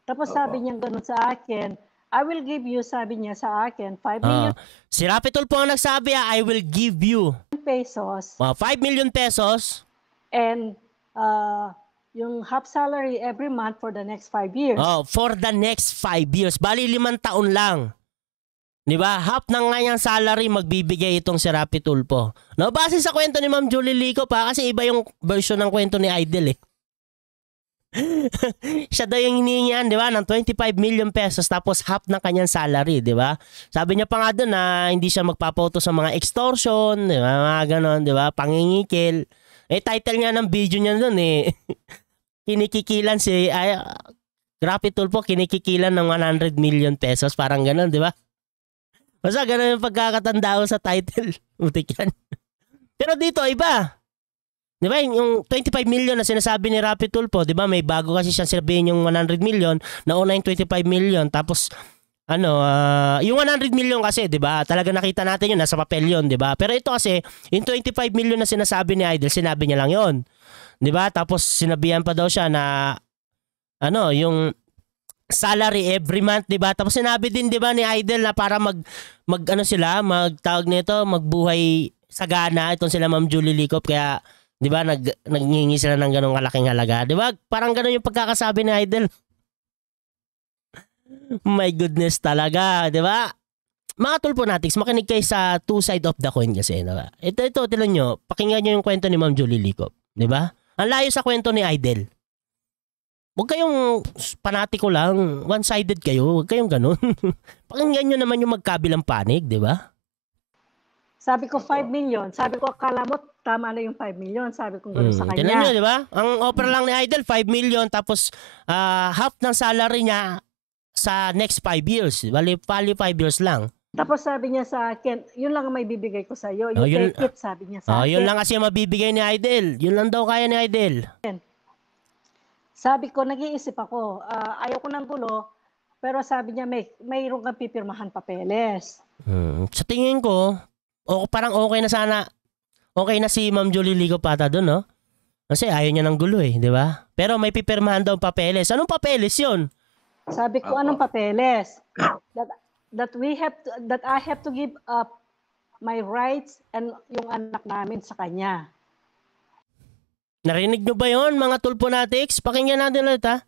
Tapos sabi niya ganun sa akin, I will give you, sabi niya sa akin, 5 million si Rafi Tulfo ang nagsabi I will give you pesos. 5 million pesos. And yung half salary every month for the next 5 years. For the next 5 years. Bali 5 taon lang. Di ba? Half ng ngayang salary magbibigay itong si Rafi Tulfo. No, base sa kwento ni Ma'am Julie Licop pa kasi iba yung version ng kwento ni Idol eh. Siya daw yung hinihingian, di ba, ng 25 million pesos tapos half ng kanyang salary, di ba? Sabi niya pa nga doon na hindi siya magpapauto sa mga extortion, di ba? Mga ganon, di ba? Pangingikil. Title nga ng video niya doon eh. Kinikikilan si Rafi Tulfo, kinikikilan ng 100 million pesos, parang ganon, di ba? Basta ganon yung pagkakatanda ko sa title. Utik yan. Pero dito, iba. Di ba, yung 25 million na sinasabi ni Rafi Tulfo, di ba, may bago kasi siyang sabihin yung 100 million, nauna yung 25 million, tapos, yung 100 million kasi, di ba, talaga nakita natin yun, nasa papel yun, di ba, pero ito kasi, yung 25 million na sinasabi ni Idol, sinabi niya lang yun, di ba, tapos sinabihan pa daw siya na, yung salary every month, di ba, tapos sinabi din, di ba, ni Idol na para magtawag nito, magbuhay sagana, itong sila Ma'am Julie Licop, kaya, di ba, naghingi sila ng ganong kalaking halaga. Di ba, parang ganon yung pagkakasabi ni Idol. My goodness talaga, di ba? Mga Tulfo natics, makinig kayo sa two side of the coin kasi. Diba? Ito, tinan nyo, pakinggan nyo yung kwento ni Ma'am Julie Licop. Di ba? Ang layo sa kwento ni Idol. Huwag kayong panatiko lang, one-sided kayo, huwag kayong ganon. Pakinggan nyo naman yung magkabilang panig, di ba? Sabi ko 5 million. Sabi ko, akala mo tama na yung 5 million. Sabi ko gano'n sa kanya. Tinan nyo, di ba? Ang offer lang ni Idol, 5 million. Tapos half ng salary niya sa next 5 years. Bali 5 years lang. Tapos sabi niya sa akin, yun lang ang may bibigay ko sa iyo. You take it, sabi niya sa akin. Yun lang kasi mabibigay ni Idol. Yun lang daw kaya ni Idol. Sabi ko, nag-iisip ako. Ayaw ko ng gulo. Pero sabi niya, mayroon kang pipirmahan papeles. Sa tingin ko, parang okay na sana. Okay na si Ma'am Julie Lico Pata doon, no? Kasi ayaw niya ng gulo eh, di ba? Pero may pipirmahan daw papeles. Anong papeles yun? Sabi ko, anong papeles? That I have to give up my rights and yung anak namin sa kanya. Narinig nyo ba yon mga tulponatics? Pakinggan natin ulit, ha?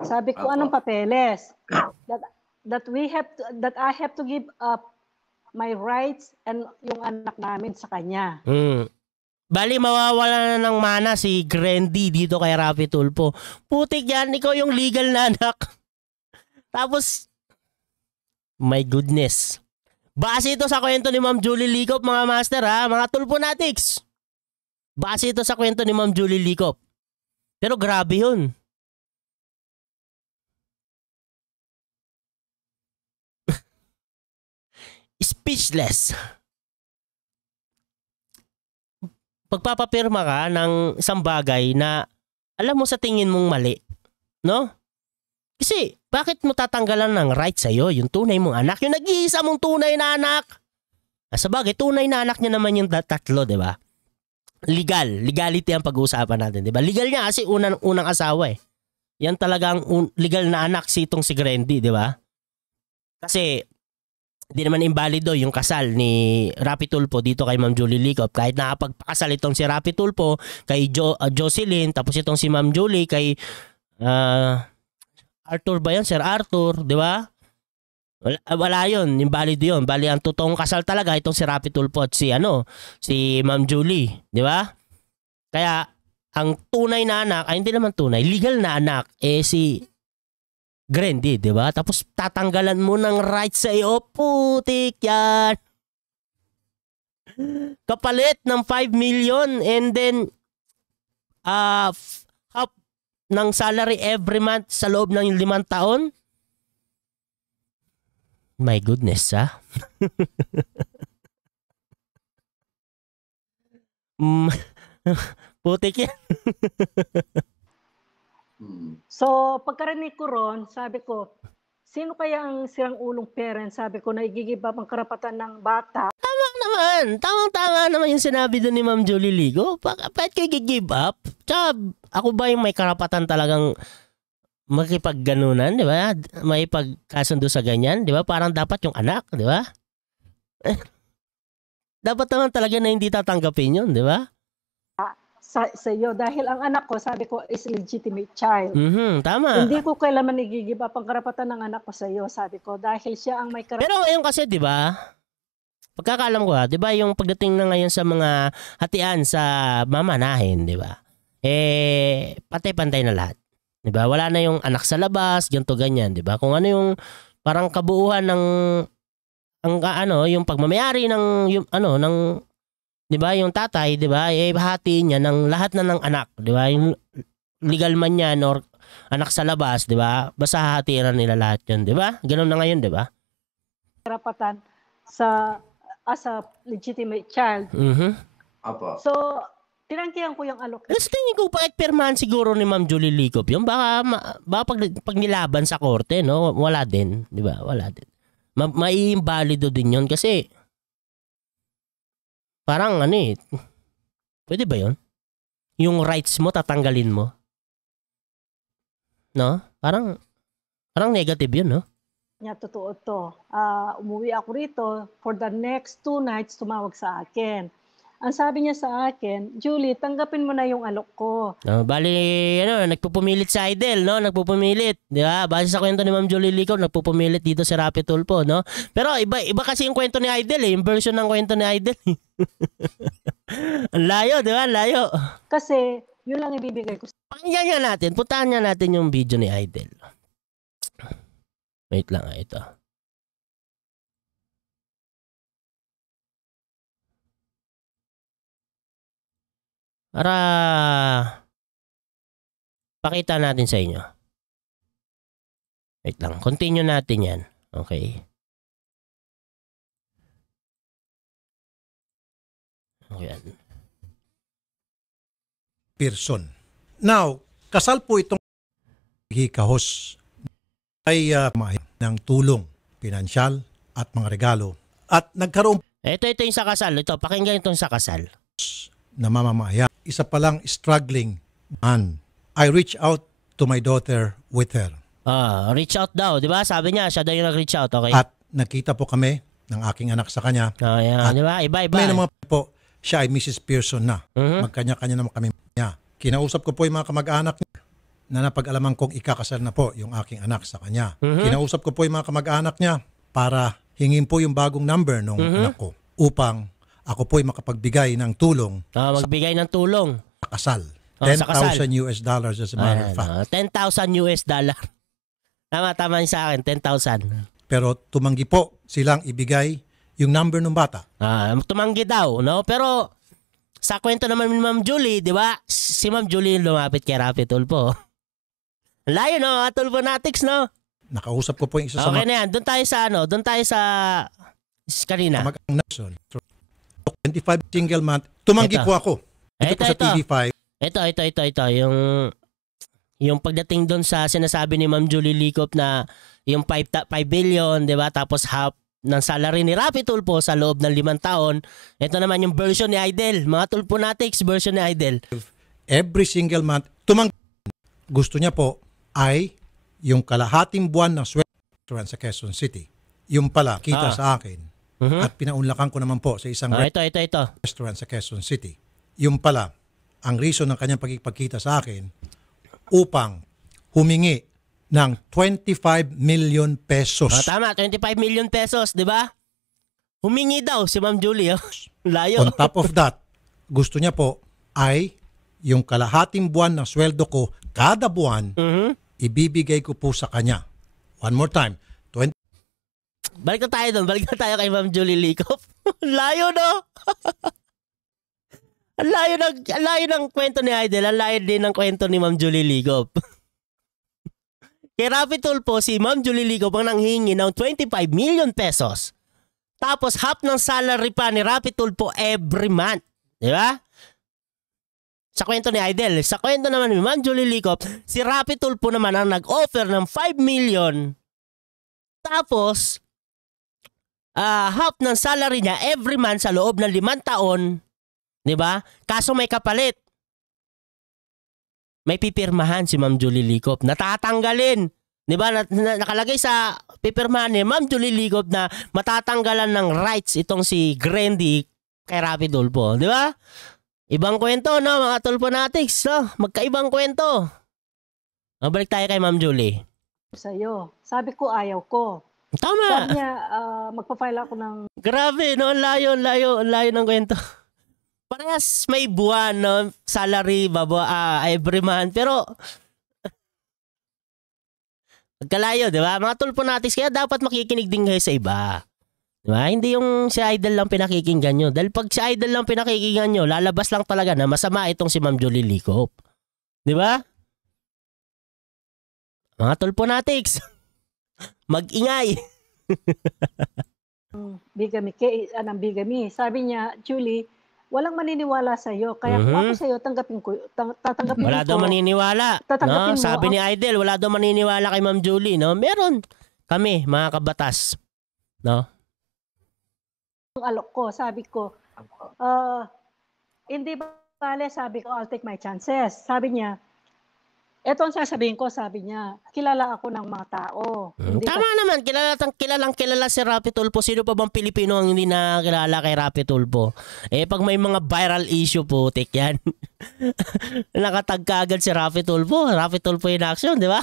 Sabi ko, anong papeles? That I have to give up my rights and yung anak namin sa kanya. Bali, mawawala na ng mana si Grandy dito kay Rapi Tulpo. Putik yan, ikaw yung legal na anak. Tapos, my goodness. Base ito sa kwento ni Ma'am Julie Licop, mga master, ha? Mga tulponatics. Base ito sa kwento ni Ma'am Julie Licop. Pero grabe yun. Speechless. Pagpapapirma ka ng isang bagay na alam mo sa tingin mong mali, no? Kasi bakit mo tatanggalan ng right sa'yo, yung tunay mong anak, yung nag-iisa mong tunay na anak? Sa bagay, tunay na anak niya naman yung tatlo, di ba? Legality ang pag-uusapan natin, di ba? Legal niya kasi unang asawa eh. Yan talagang legal na anak si Grandy, di ba? Kasi di naman invalido yung kasal ni Rapi Tulpo dito kay Ma'am Julie Licop. Kahit nakapagpakasal itong si Rapi Tulpo kay Jocelyn, tapos itong si Ma'am Julie kay Arthur ba yan? Sir Arthur, di ba? Wala yun, invalido yun. Bali ang totoong kasal talaga itong si Rapi Tulpo at si Ma'am Julie, di ba? Kaya ang tunay na anak, ay hindi naman tunay, legal na anak si Grandy, di ba? Tapos tatanggalan mo ng rights sa iyo. Putik yan. Kapalit ng 5 million and then half ng salary every month sa loob ng 5 taon. My goodness, ha? Putik yan. So, pagkarinig ko ron, sabi ko, sino kaya ang sirang ulong parent? Sabi ko, na igigib up ang karapatan ng bata. Tama naman. Tamang-tama naman yung sinabi doon ni Ma'am Julie Lico. Bakit kayo give up? Tsaka, ako ba yung may karapatan talagang makipagganunan, di ba? May pagkasundo sa ganyan, di ba? Parang dapat yung anak, di ba? Dapat naman talaga na hindi tatanggapin yun, di ba? Sa iyo dahil ang anak ko, sabi ko, is legitimate child. Tama. Hindi ko kailanman nagigib up ang karapatan ng anak ko sa iyo, sabi ko, dahil siya ang may karapatan. Pero ngayon kasi, di ba? Pagkakalam ko, di ba, yung pagdating na ngayon sa mga hatian sa mamanahin, di ba? Patay-pantay na lahat. Di ba? Wala na yung anak sa labas, ganito ganyan, di ba? Kung ano yung parang kabuuan ng yung pagmamayari ng ng di ba, yung tatay, di ba, hati niya ng lahat na ng anak, di ba, yung legal man yan or anak sa labas, di ba, basta hahatiin na nila lahat yun, di ba, ganun na ngayon, di ba? Karapatan as a legitimate child. Apo. So, tinangkihan ko yung alok. Sa tingin ko, bakit pirmahan siguro ni Ma'am Julie Licop yun? Baka pag nilaban sa korte, no, wala din, di ba, wala din. Mai-invalido din yun kasi parang pwede ba yun? Yung rights mo, tatanggalin mo. No? Parang negative yun, no? Totoo to. Umuwi ako rito, for the next 2 nights, tumawag sa akin. Ang sabi niya sa akin, Julie, tanggapin mo na yung alok ko. Bali, nagpupumilit sa Idol, no? Nagpupumilit, di ba? Base sa kwento ni Ma'am Julie Licop, nagpupumilit dito si Rapi Tulpo, no? Pero iba kasi yung kwento ni Idol, yung version ng kwento ni Idol. Ang layo, di ba? Ang layo. Kasi, yun lang ibibigay ko. Pakinggan nga natin, puntahan nga natin yung video ni Idol. Wait lang, ito. Para pakita natin sa inyo. Wait lang. Continue natin yan. Okay. Ayan. Person. Now, kasal po itong hikahos ay ng tulong, pinansyal at mga regalo. At nagkaroon Ito yung sa kasal. Ito, pakinggan itong sa kasal. Na mamamaya. Isa palang struggling man. I reach out to my daughter with her. Reach out daw, di ba? Sabi niya, siya daw yung nag-reach out, okay? At nakita po kami ng aking anak sa kanya. Ayan, di ba? Iba-iba. May naman po, siya ay Mrs. Pearson na. Magkanya-kanya naman kami niya. Kinausap ko po yung mga kamag-anak niya na napag-alaman kong ikakasal na po yung aking anak sa kanya. Kinausap ko po yung mga kamag-anak niya para hingin po yung bagong number ng anak ko upang ako po ay makapagbigay ng tulong magbigay ng tulong sa kasal. sa kasal. $10,000 as a matter of fact. $10,000. Tama yung sa akin, 10,000. Pero tumanggi po silang ibigay yung number ng bata. Tumanggi daw, no? Pero sa kwento naman ni Ma'am Julie, di ba? Si Ma'am Julie lumapit kay Rapi Tulfo. Layo, no? Tulfonatics, no? Nakausap ko po yung isa sa Okay na yan. Doon tayo sa kanina. mag-ang 25 single month. Tumanggi po ako. Ito po sa TV5. Ito. Yung pagdating doon sa sinasabi ni Ma'am Julie Licop na yung 5 billion, di ba? Tapos half ng salary ni Rapi Tulfo sa loob ng 5 taon. Ito naman yung version ni Idol. Mga Tulfonatics version ni Idol. Every single month, tumanggi. Gusto niya po ay yung kalahating buwan ng sweldo sa Quezon City. Yung pala, kita sa akin. At pinaunlakan ko naman po sa isang ito. restaurant sa Quezon City. Yung pala, ang reason ng kanyang pagkikita sa akin upang humingi ng 25 million pesos. Tama, 25 million pesos, di ba? Humingi daw si Ma'am Julie. Layo. On top of that, gusto niya po ay yung kalahating buwan ng sweldo ko kada buwan, ibibigay ko po sa kanya. One more time. Balik na tayo doon. Balik na tayo kay Ma'am Julie Licop. Layo, no? Ang layo ng kwento ni Idol. Ang layo din ng kwento ni Ma'am Julie Licop. Kay Rapi Tulfo, si Ma'am Julie Licop ang nanghingi ng 25 million pesos. Tapos half ng salary pa ni Rapi Tulfo every month. Di ba? Sa kwento ni Idol. Sa kwento naman ni Ma'am Julie Licop, si Rapi Tulfo naman ang nag-offer ng 5 million. Tapos, half ng salary niya every month sa loob ng 5 taon, 'di ba? Kaso may kapalit. May pipirmahan si Ma'am Julie Licop. Natatanggalin, 'di ba? Nakalagay sa pipirmahan ni Ma'am Julie Licop na matatanggalan ng rights itong si Grandy kay Rapi Tulfo, 'di ba? Ibang kwento, no, mga Tulfonatics, no? Magkaibang kwento. Mabalik tayo kay Ma'am Julie. Sa'yo. Sabi ko ayaw ko. Tama. Sabi niya, magpa-file ako ng... Grabe, no? Ang layo ng kwento. Parehas may buwan, no? Salary, every month. Pero, magkalayo, di ba? Mga Tulfonatics, kaya dapat makikinig din kayo sa iba. Di ba? Hindi yung si Idol lang pinakikinggan nyo. Dahil pag si Idol lang pinakikinggan nyo, lalabas lang talaga na masama itong si Ma'am Julie Licop. Di ba? Mga Tulfonatics. Mag-ingay. bigamy. Sabi niya, Julie, walang maniniwala sa iyo. Kaya kung ako sa iyo, tatanggapin ko. Wala daw maniniwala. No? Sabi ni Idol, wala daw maniniwala kay Ma'am Julie. No? Meron kami, mga kabatas. No? Ang alok ko, sabi ko, hindi bale, sabi ko, I'll take my chances. Sabi niya, eto ang sasabihin ko, sabi niya, kilala ako ng mga tao. Tama naman, kilala si Rapi Tulfo. Sino pa bang Pilipino ang hindi nakakilala kay Rapi Tulfo? Pag may mga viral issue po, tik yan. Nakatag ka agad si Rapi Tulfo. Rapi Tulfo in action, di ba?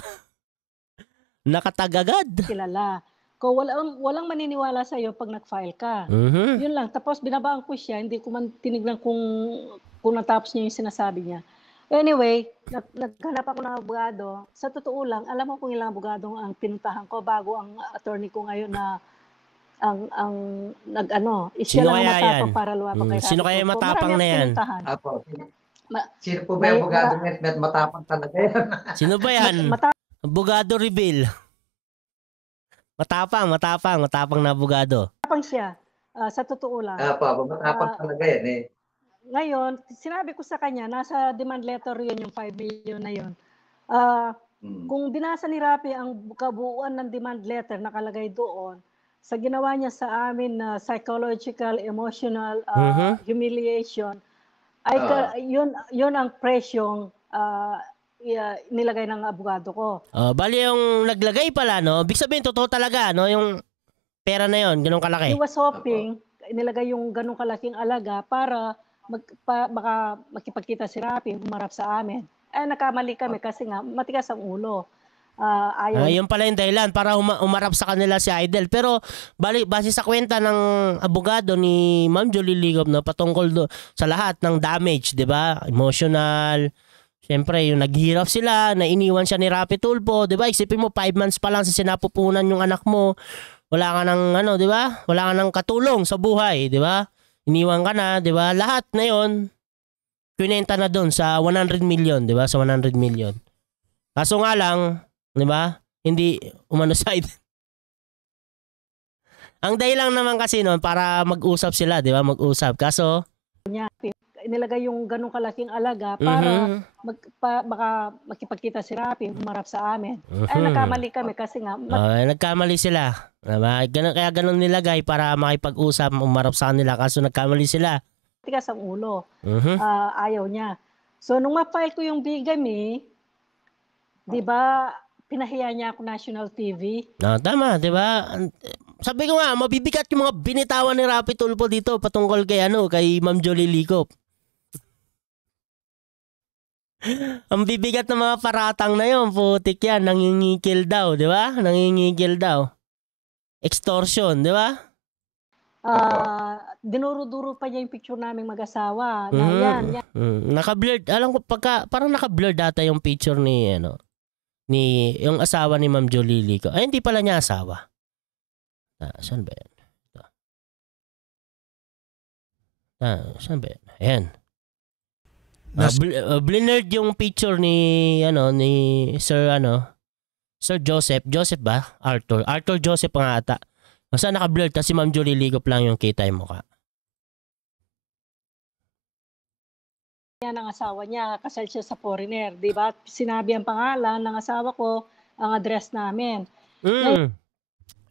Nakatag agad. Kilala. Kung walang maniniwala sa iyo pag nag-file ka. Yun lang. Tapos binabaan ko siya, hindi ko man tinignan kung natapos niya yung sinasabi niya. Anyway, naghanap ako ng abogado. Sa totoo lang, alam mo kung ilang abogado ang pinuntahan ko bago ang attorney ko ngayon na siya lang matapang para luwapang kay Rapi. Sino kaya matapang na yan? Sino po ba yung abogado net matapang talaga yan? Sino ba yan? Abogado reveal. Matapang na abogado. Matapang siya, sa totoo lang. Matapang talaga yan eh. Ngayon, sinabi ko sa kanya, nasa demand letter yun, yung 5 million na yun. Kung binasa ni Rapi ang kabuuan ng demand letter nakalagay doon, sa ginawa niya sa amin na psychological, emotional humiliation, ay yun ang presyong nilagay ng abogado ko. Bali yung naglagay pala, no? Ibig sabihin, totoo talaga, no? Yung pera na yun, ganun kalaki. He was hoping, nilagay yung ganun kalaking alaga para baka makipagkita si Rapi, humarap sa amin. Nakamali kami kasi nga matigas ang ulo. Yun pala yung dahilan para umarap sa kanila si Idol. Pero base sa kwenta ng abogado ni Ma'am Jolie Ligop, no, patungkol sa lahat ng damage, 'di ba? Emotional. Siyempre, yung naghirap sila, na iniwan siya ni Rapi Tulfo, 'di ba? Isipin mo 5 months pa lang sa sinapupunan yung anak mo. Wala ka ng 'di ba? Wala ka ng katulong sa buhay, 'di ba? Iniwan ka na, 'di ba? Lahat na 'yon kinenta na doon sa 100 million, 'di ba? Sa 100 million. Kaso nga lang, 'di ba? Hindi umano side. Ang dahilan naman kasi noon para mag-usap sila, 'di ba? Mag-usap. Kaso nilagay yung ganung kalaking alaga para baka makipagkita si Rapi, humarap sa amin. Nagkamali kami kasi nga nagkamali sila. Diba? Kaya ganun nilagay para makipag-usap, umarap sa kanila. Kaso nagkamali sila. Tigas ang ulo. Ayaw niya. So nung ma-file ko yung bigamy, 'di ba, pinahiya niya ako national TV. Tama, 'di ba? Sabi ko nga, mabibigat yung mga binitawan ni Rapi Tulfo dito patungkol kay kay Ma'am Jolie Ligop. Ang bibigat ng mga paratang na yun, putik yan, nangingikil daw, 'di ba? Nangingikil daw. Extortion, 'di ba? Dinuro-duro pa niya yung picture naming mag-asawa. Yan. Naka-blurred. Alam ko parang naka-blurred data yung picture ni yung asawa ni Ma'am Jolie Ligop. Ay, hindi pala niya asawa. Saan ba yan? Saan ba yan? Ayan. Blurred yung picture ni Sir Joseph ba? Arthur Joseph nga ata. Basta naka-blurred kasi Ma'am Jolie Ligop lang yung kita yung mukha. Yan ang asawa niya, kasal siya sa foreigner, 'di ba? Sinabi ang pangalan ng asawa ko, ang address namin.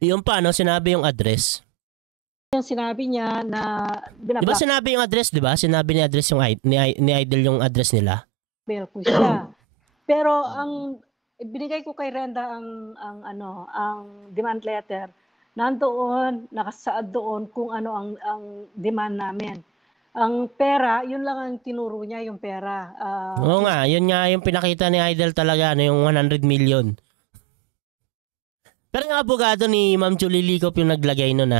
Yung pa, sinabi yung address. Yung sinabi niya na Di ba sinabi yung address, di ba? Sinabi ni address yung ni Idol yung address nila. Bel ko siya. Pero ang binigay ko kay Renda ang demand letter. Nandoon, nakasaad doon kung ano ang demand namin. Ang pera, yun lang ang tinuro niya, yung pera. Oo nga, yun nga yung pinakita ni Idol talaga, yung 100 million. Pero yung abogado ni Ma'am Jolie Ligop yung naglagay nun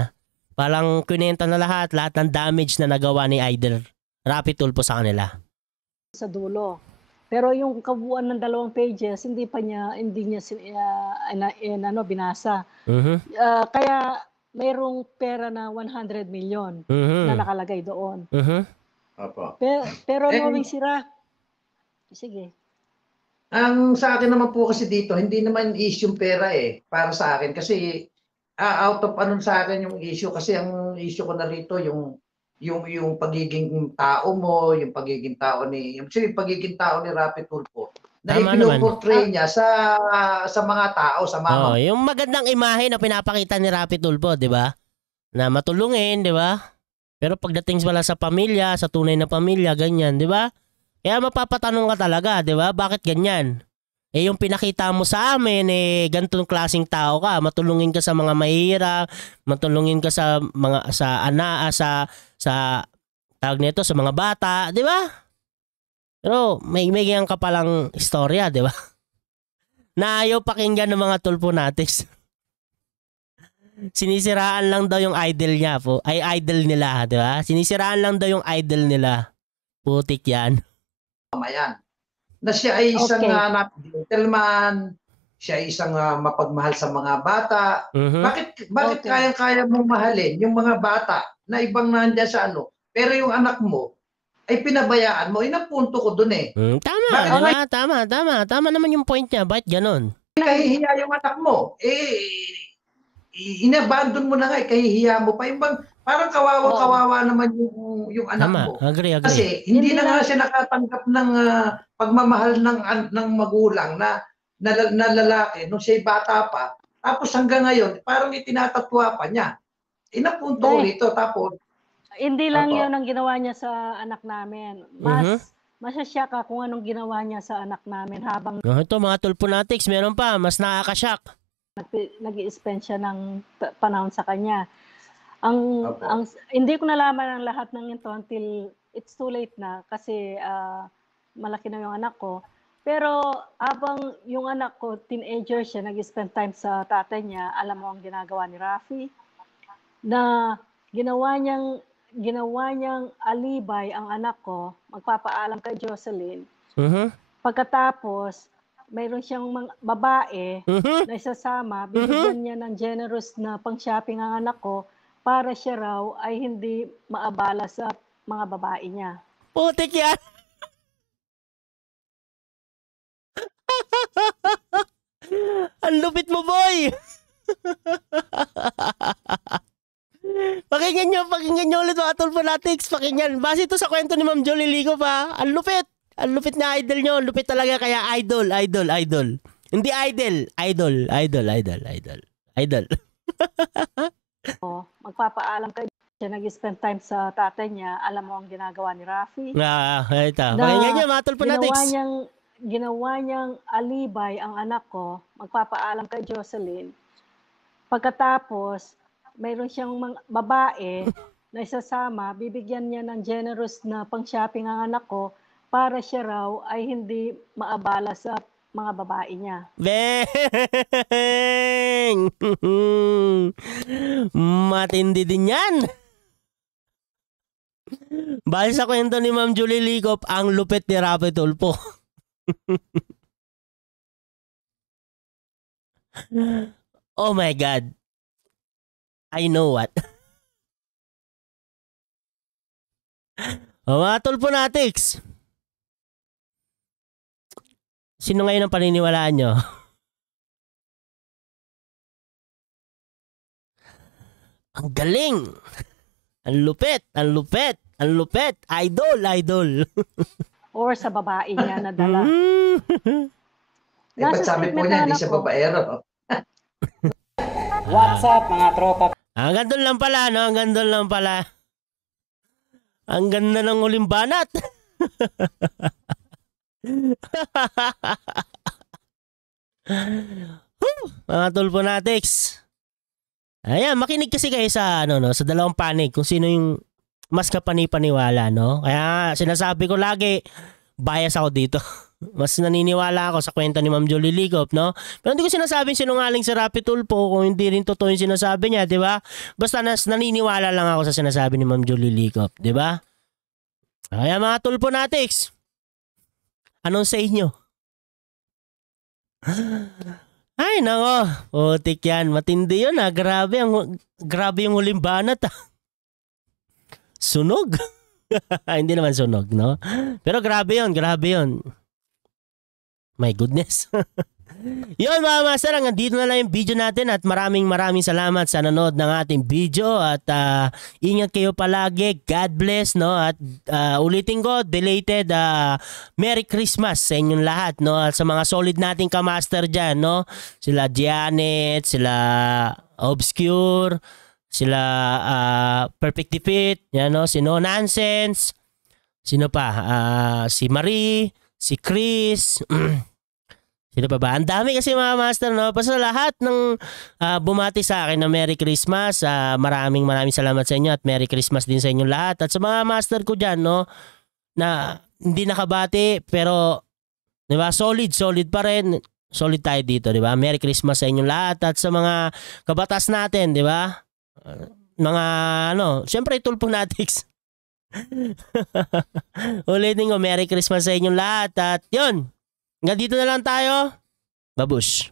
Parang kinenta na lahat ng damage na nagawa ni Idol Rapi Tulfo sa kanila. Sa dulo. Pero yung kabuuan ng 2 pages, hindi niya binasa. Kaya mayroong pera na 100 million na nakalagay doon. Pero knowing sira. Sige. Ang sa akin naman po kasi dito, hindi naman issue yung pera para sa akin kasi out of sa akin yung issue kasi ang issue ko na rito yung pagiging tao mo, yung pagiging tao ni Rapi Tulfo na ipinoportray niya sa mga tao, sa mama. Yung magandang imahe na pinapakita ni Rapi Tulfo, 'di ba? Na matulungin, 'di ba? Pero pagdating pala sa pamilya, sa tunay na pamilya, ganyan, 'di ba? Kaya mapapatanong ka talaga, 'di ba? Bakit ganyan? Yung pinakita mo sa amin, ganitong klaseng tao ka, matulungin ka sa mga mahihirap, matulungin ka sa mga tawag nito, sa mga bata, 'di ba? Pero may ganyan ka palang istorya, 'di ba? Na ayaw pakinggan ng mga Tulfo natin. Sinisiraan lang daw yung idol niya po. Ay, idol nila, 'di ba? Sinisiraan lang daw yung idol nila. Putik 'yan. Yan. Na siya ay isang gentleman, siya ay isang mapagmahal sa mga bata. Bakit kayang-kaya mong mahalin yung mga bata na ibang nandiyan sa pero yung anak mo, ay pinabayaan mo. Yun ang punto ko dun eh. Tama, tama naman yung point niya. Bakit ganon? Kahihiya yung anak mo. Inabandon mo na nga, kahihiya mo pa. Yung bang, parang kawawa naman yung anak mo. Agree. Kasi hindi na nga siya nakatanggap ng pagmamahal ng magulang na lalaki nung siya'y bata pa. Tapos hanggang ngayon, parang itinatatwa pa niya. Inapunto ko rito. Tapos, hindi lang yun ang ginawa niya sa anak namin. Masasyak ka kung anong ginawa niya sa anak namin habang ito mga tulponatics, meron pa, mas nakakasyak. Nag-i-spend siya ng panahon sa kanya. Hindi ko nalaman ang lahat ng ito until it's too late na kasi malaki na yung anak ko. Pero habang yung anak ko, teenager siya, nag-spend time sa tatay niya, alam mo ang ginagawa ni Rafi? Na ginawa niyang alibay ang anak ko, magpapaalam kay Jocelyn. Pagkatapos, mayroon siyang babae na isasama, bibigyan niya ng generous na pang-shopping ang anak ko para siya raw ay hindi maabala sa mga babae niya. Putik yan! Ang lupit mo, boy! Pakinggan nyo ulit mga tulponatics. Pakinggan. Base ito sa kwento ni Ma'am Jolie Ligo pa. Ang lupit. Ang lupit na idol nyo. Lupit talaga kaya idol. Hindi idol. Magpapaalam kayo siya, nag-spend time sa tatay niya. Alam mo ang ginagawa ni Rafi? Ito. Pakinggan nyo mga tulponatics. Ginawa niyang alibay ang anak ko. Magpapaalam kay Jocelyn. Pagkatapos, mayroon siyang babae na isasama, bibigyan niya ng generous na pang-shopping ang anak ko para siya raw ay hindi maabala sa mga babae niya. Beng! Matindi din yan! Base sa kwento ni Ma'am Julie Ligop, ang lupit ni Rafi Tulfo. Oh my God. I know what. Mga tulponatics. Sino ngayon ang paniniwalaan nyo? Ang galing. Ang lupit. Idol. Or sa babae niya na dala. Ba't sabi po niya, hindi siya babaero. What's up mga tropa? Ang ganda lang pala, no? Ang ganda ng huling banat. Mga tulponatics. Ayan, makinig kasi kayo sa sa dalawang panig kung sino yung mas kapani-paniwala, no? Kaya sinasabi ko lagi, bias ako dito. Mas naniniwala ako sa kwento ni Ma'am Jolie Ligop, no? Pero hindi ko sinasabing sinungaling si Rafi Tulfo kung hindi rin totoo yung sinasabi niya, di ba? Basta naniniwala lang ako sa sinasabi ni Ma'am Jolie Ligop, di ba? Kaya mga tulponatics, anong sa inyo? Ay, nako. Putik yan. Matindi yun, ha? Grabe yung huling banat, ha? Sunog. Hindi naman sunog, no? Pero grabe yun. My goodness. Yun mga master, hanggang dito na lang yung video natin at maraming salamat sa nanood ng ating video at ingat kayo palagi. God bless, no? At ulitin ko, belated Merry Christmas sa inyong lahat, no? At sa mga solid nating kamaster dyan, no? Sila Janet, sila Obscure, sila Perfect Defeat, yan, no? Si No Nonsense, sino pa? Si Marie, si Chris, sino pa ba? Ang dami kasi mga master, no? Basta lahat ng bumati sa akin na Merry Christmas, maraming salamat sa inyo at Merry Christmas din sa inyong lahat. At sa mga master ko dyan, no? Na hindi nakabati, pero, di ba, solid pa rin. Solid tayo dito, di ba? Merry Christmas sa inyong lahat. At sa mga kabatas natin, di ba? Mga, syempre, tulponatics. Ulitin ko, Merry Christmas sa inyong lahat. At yun, hanggang dito na lang tayo. Babush.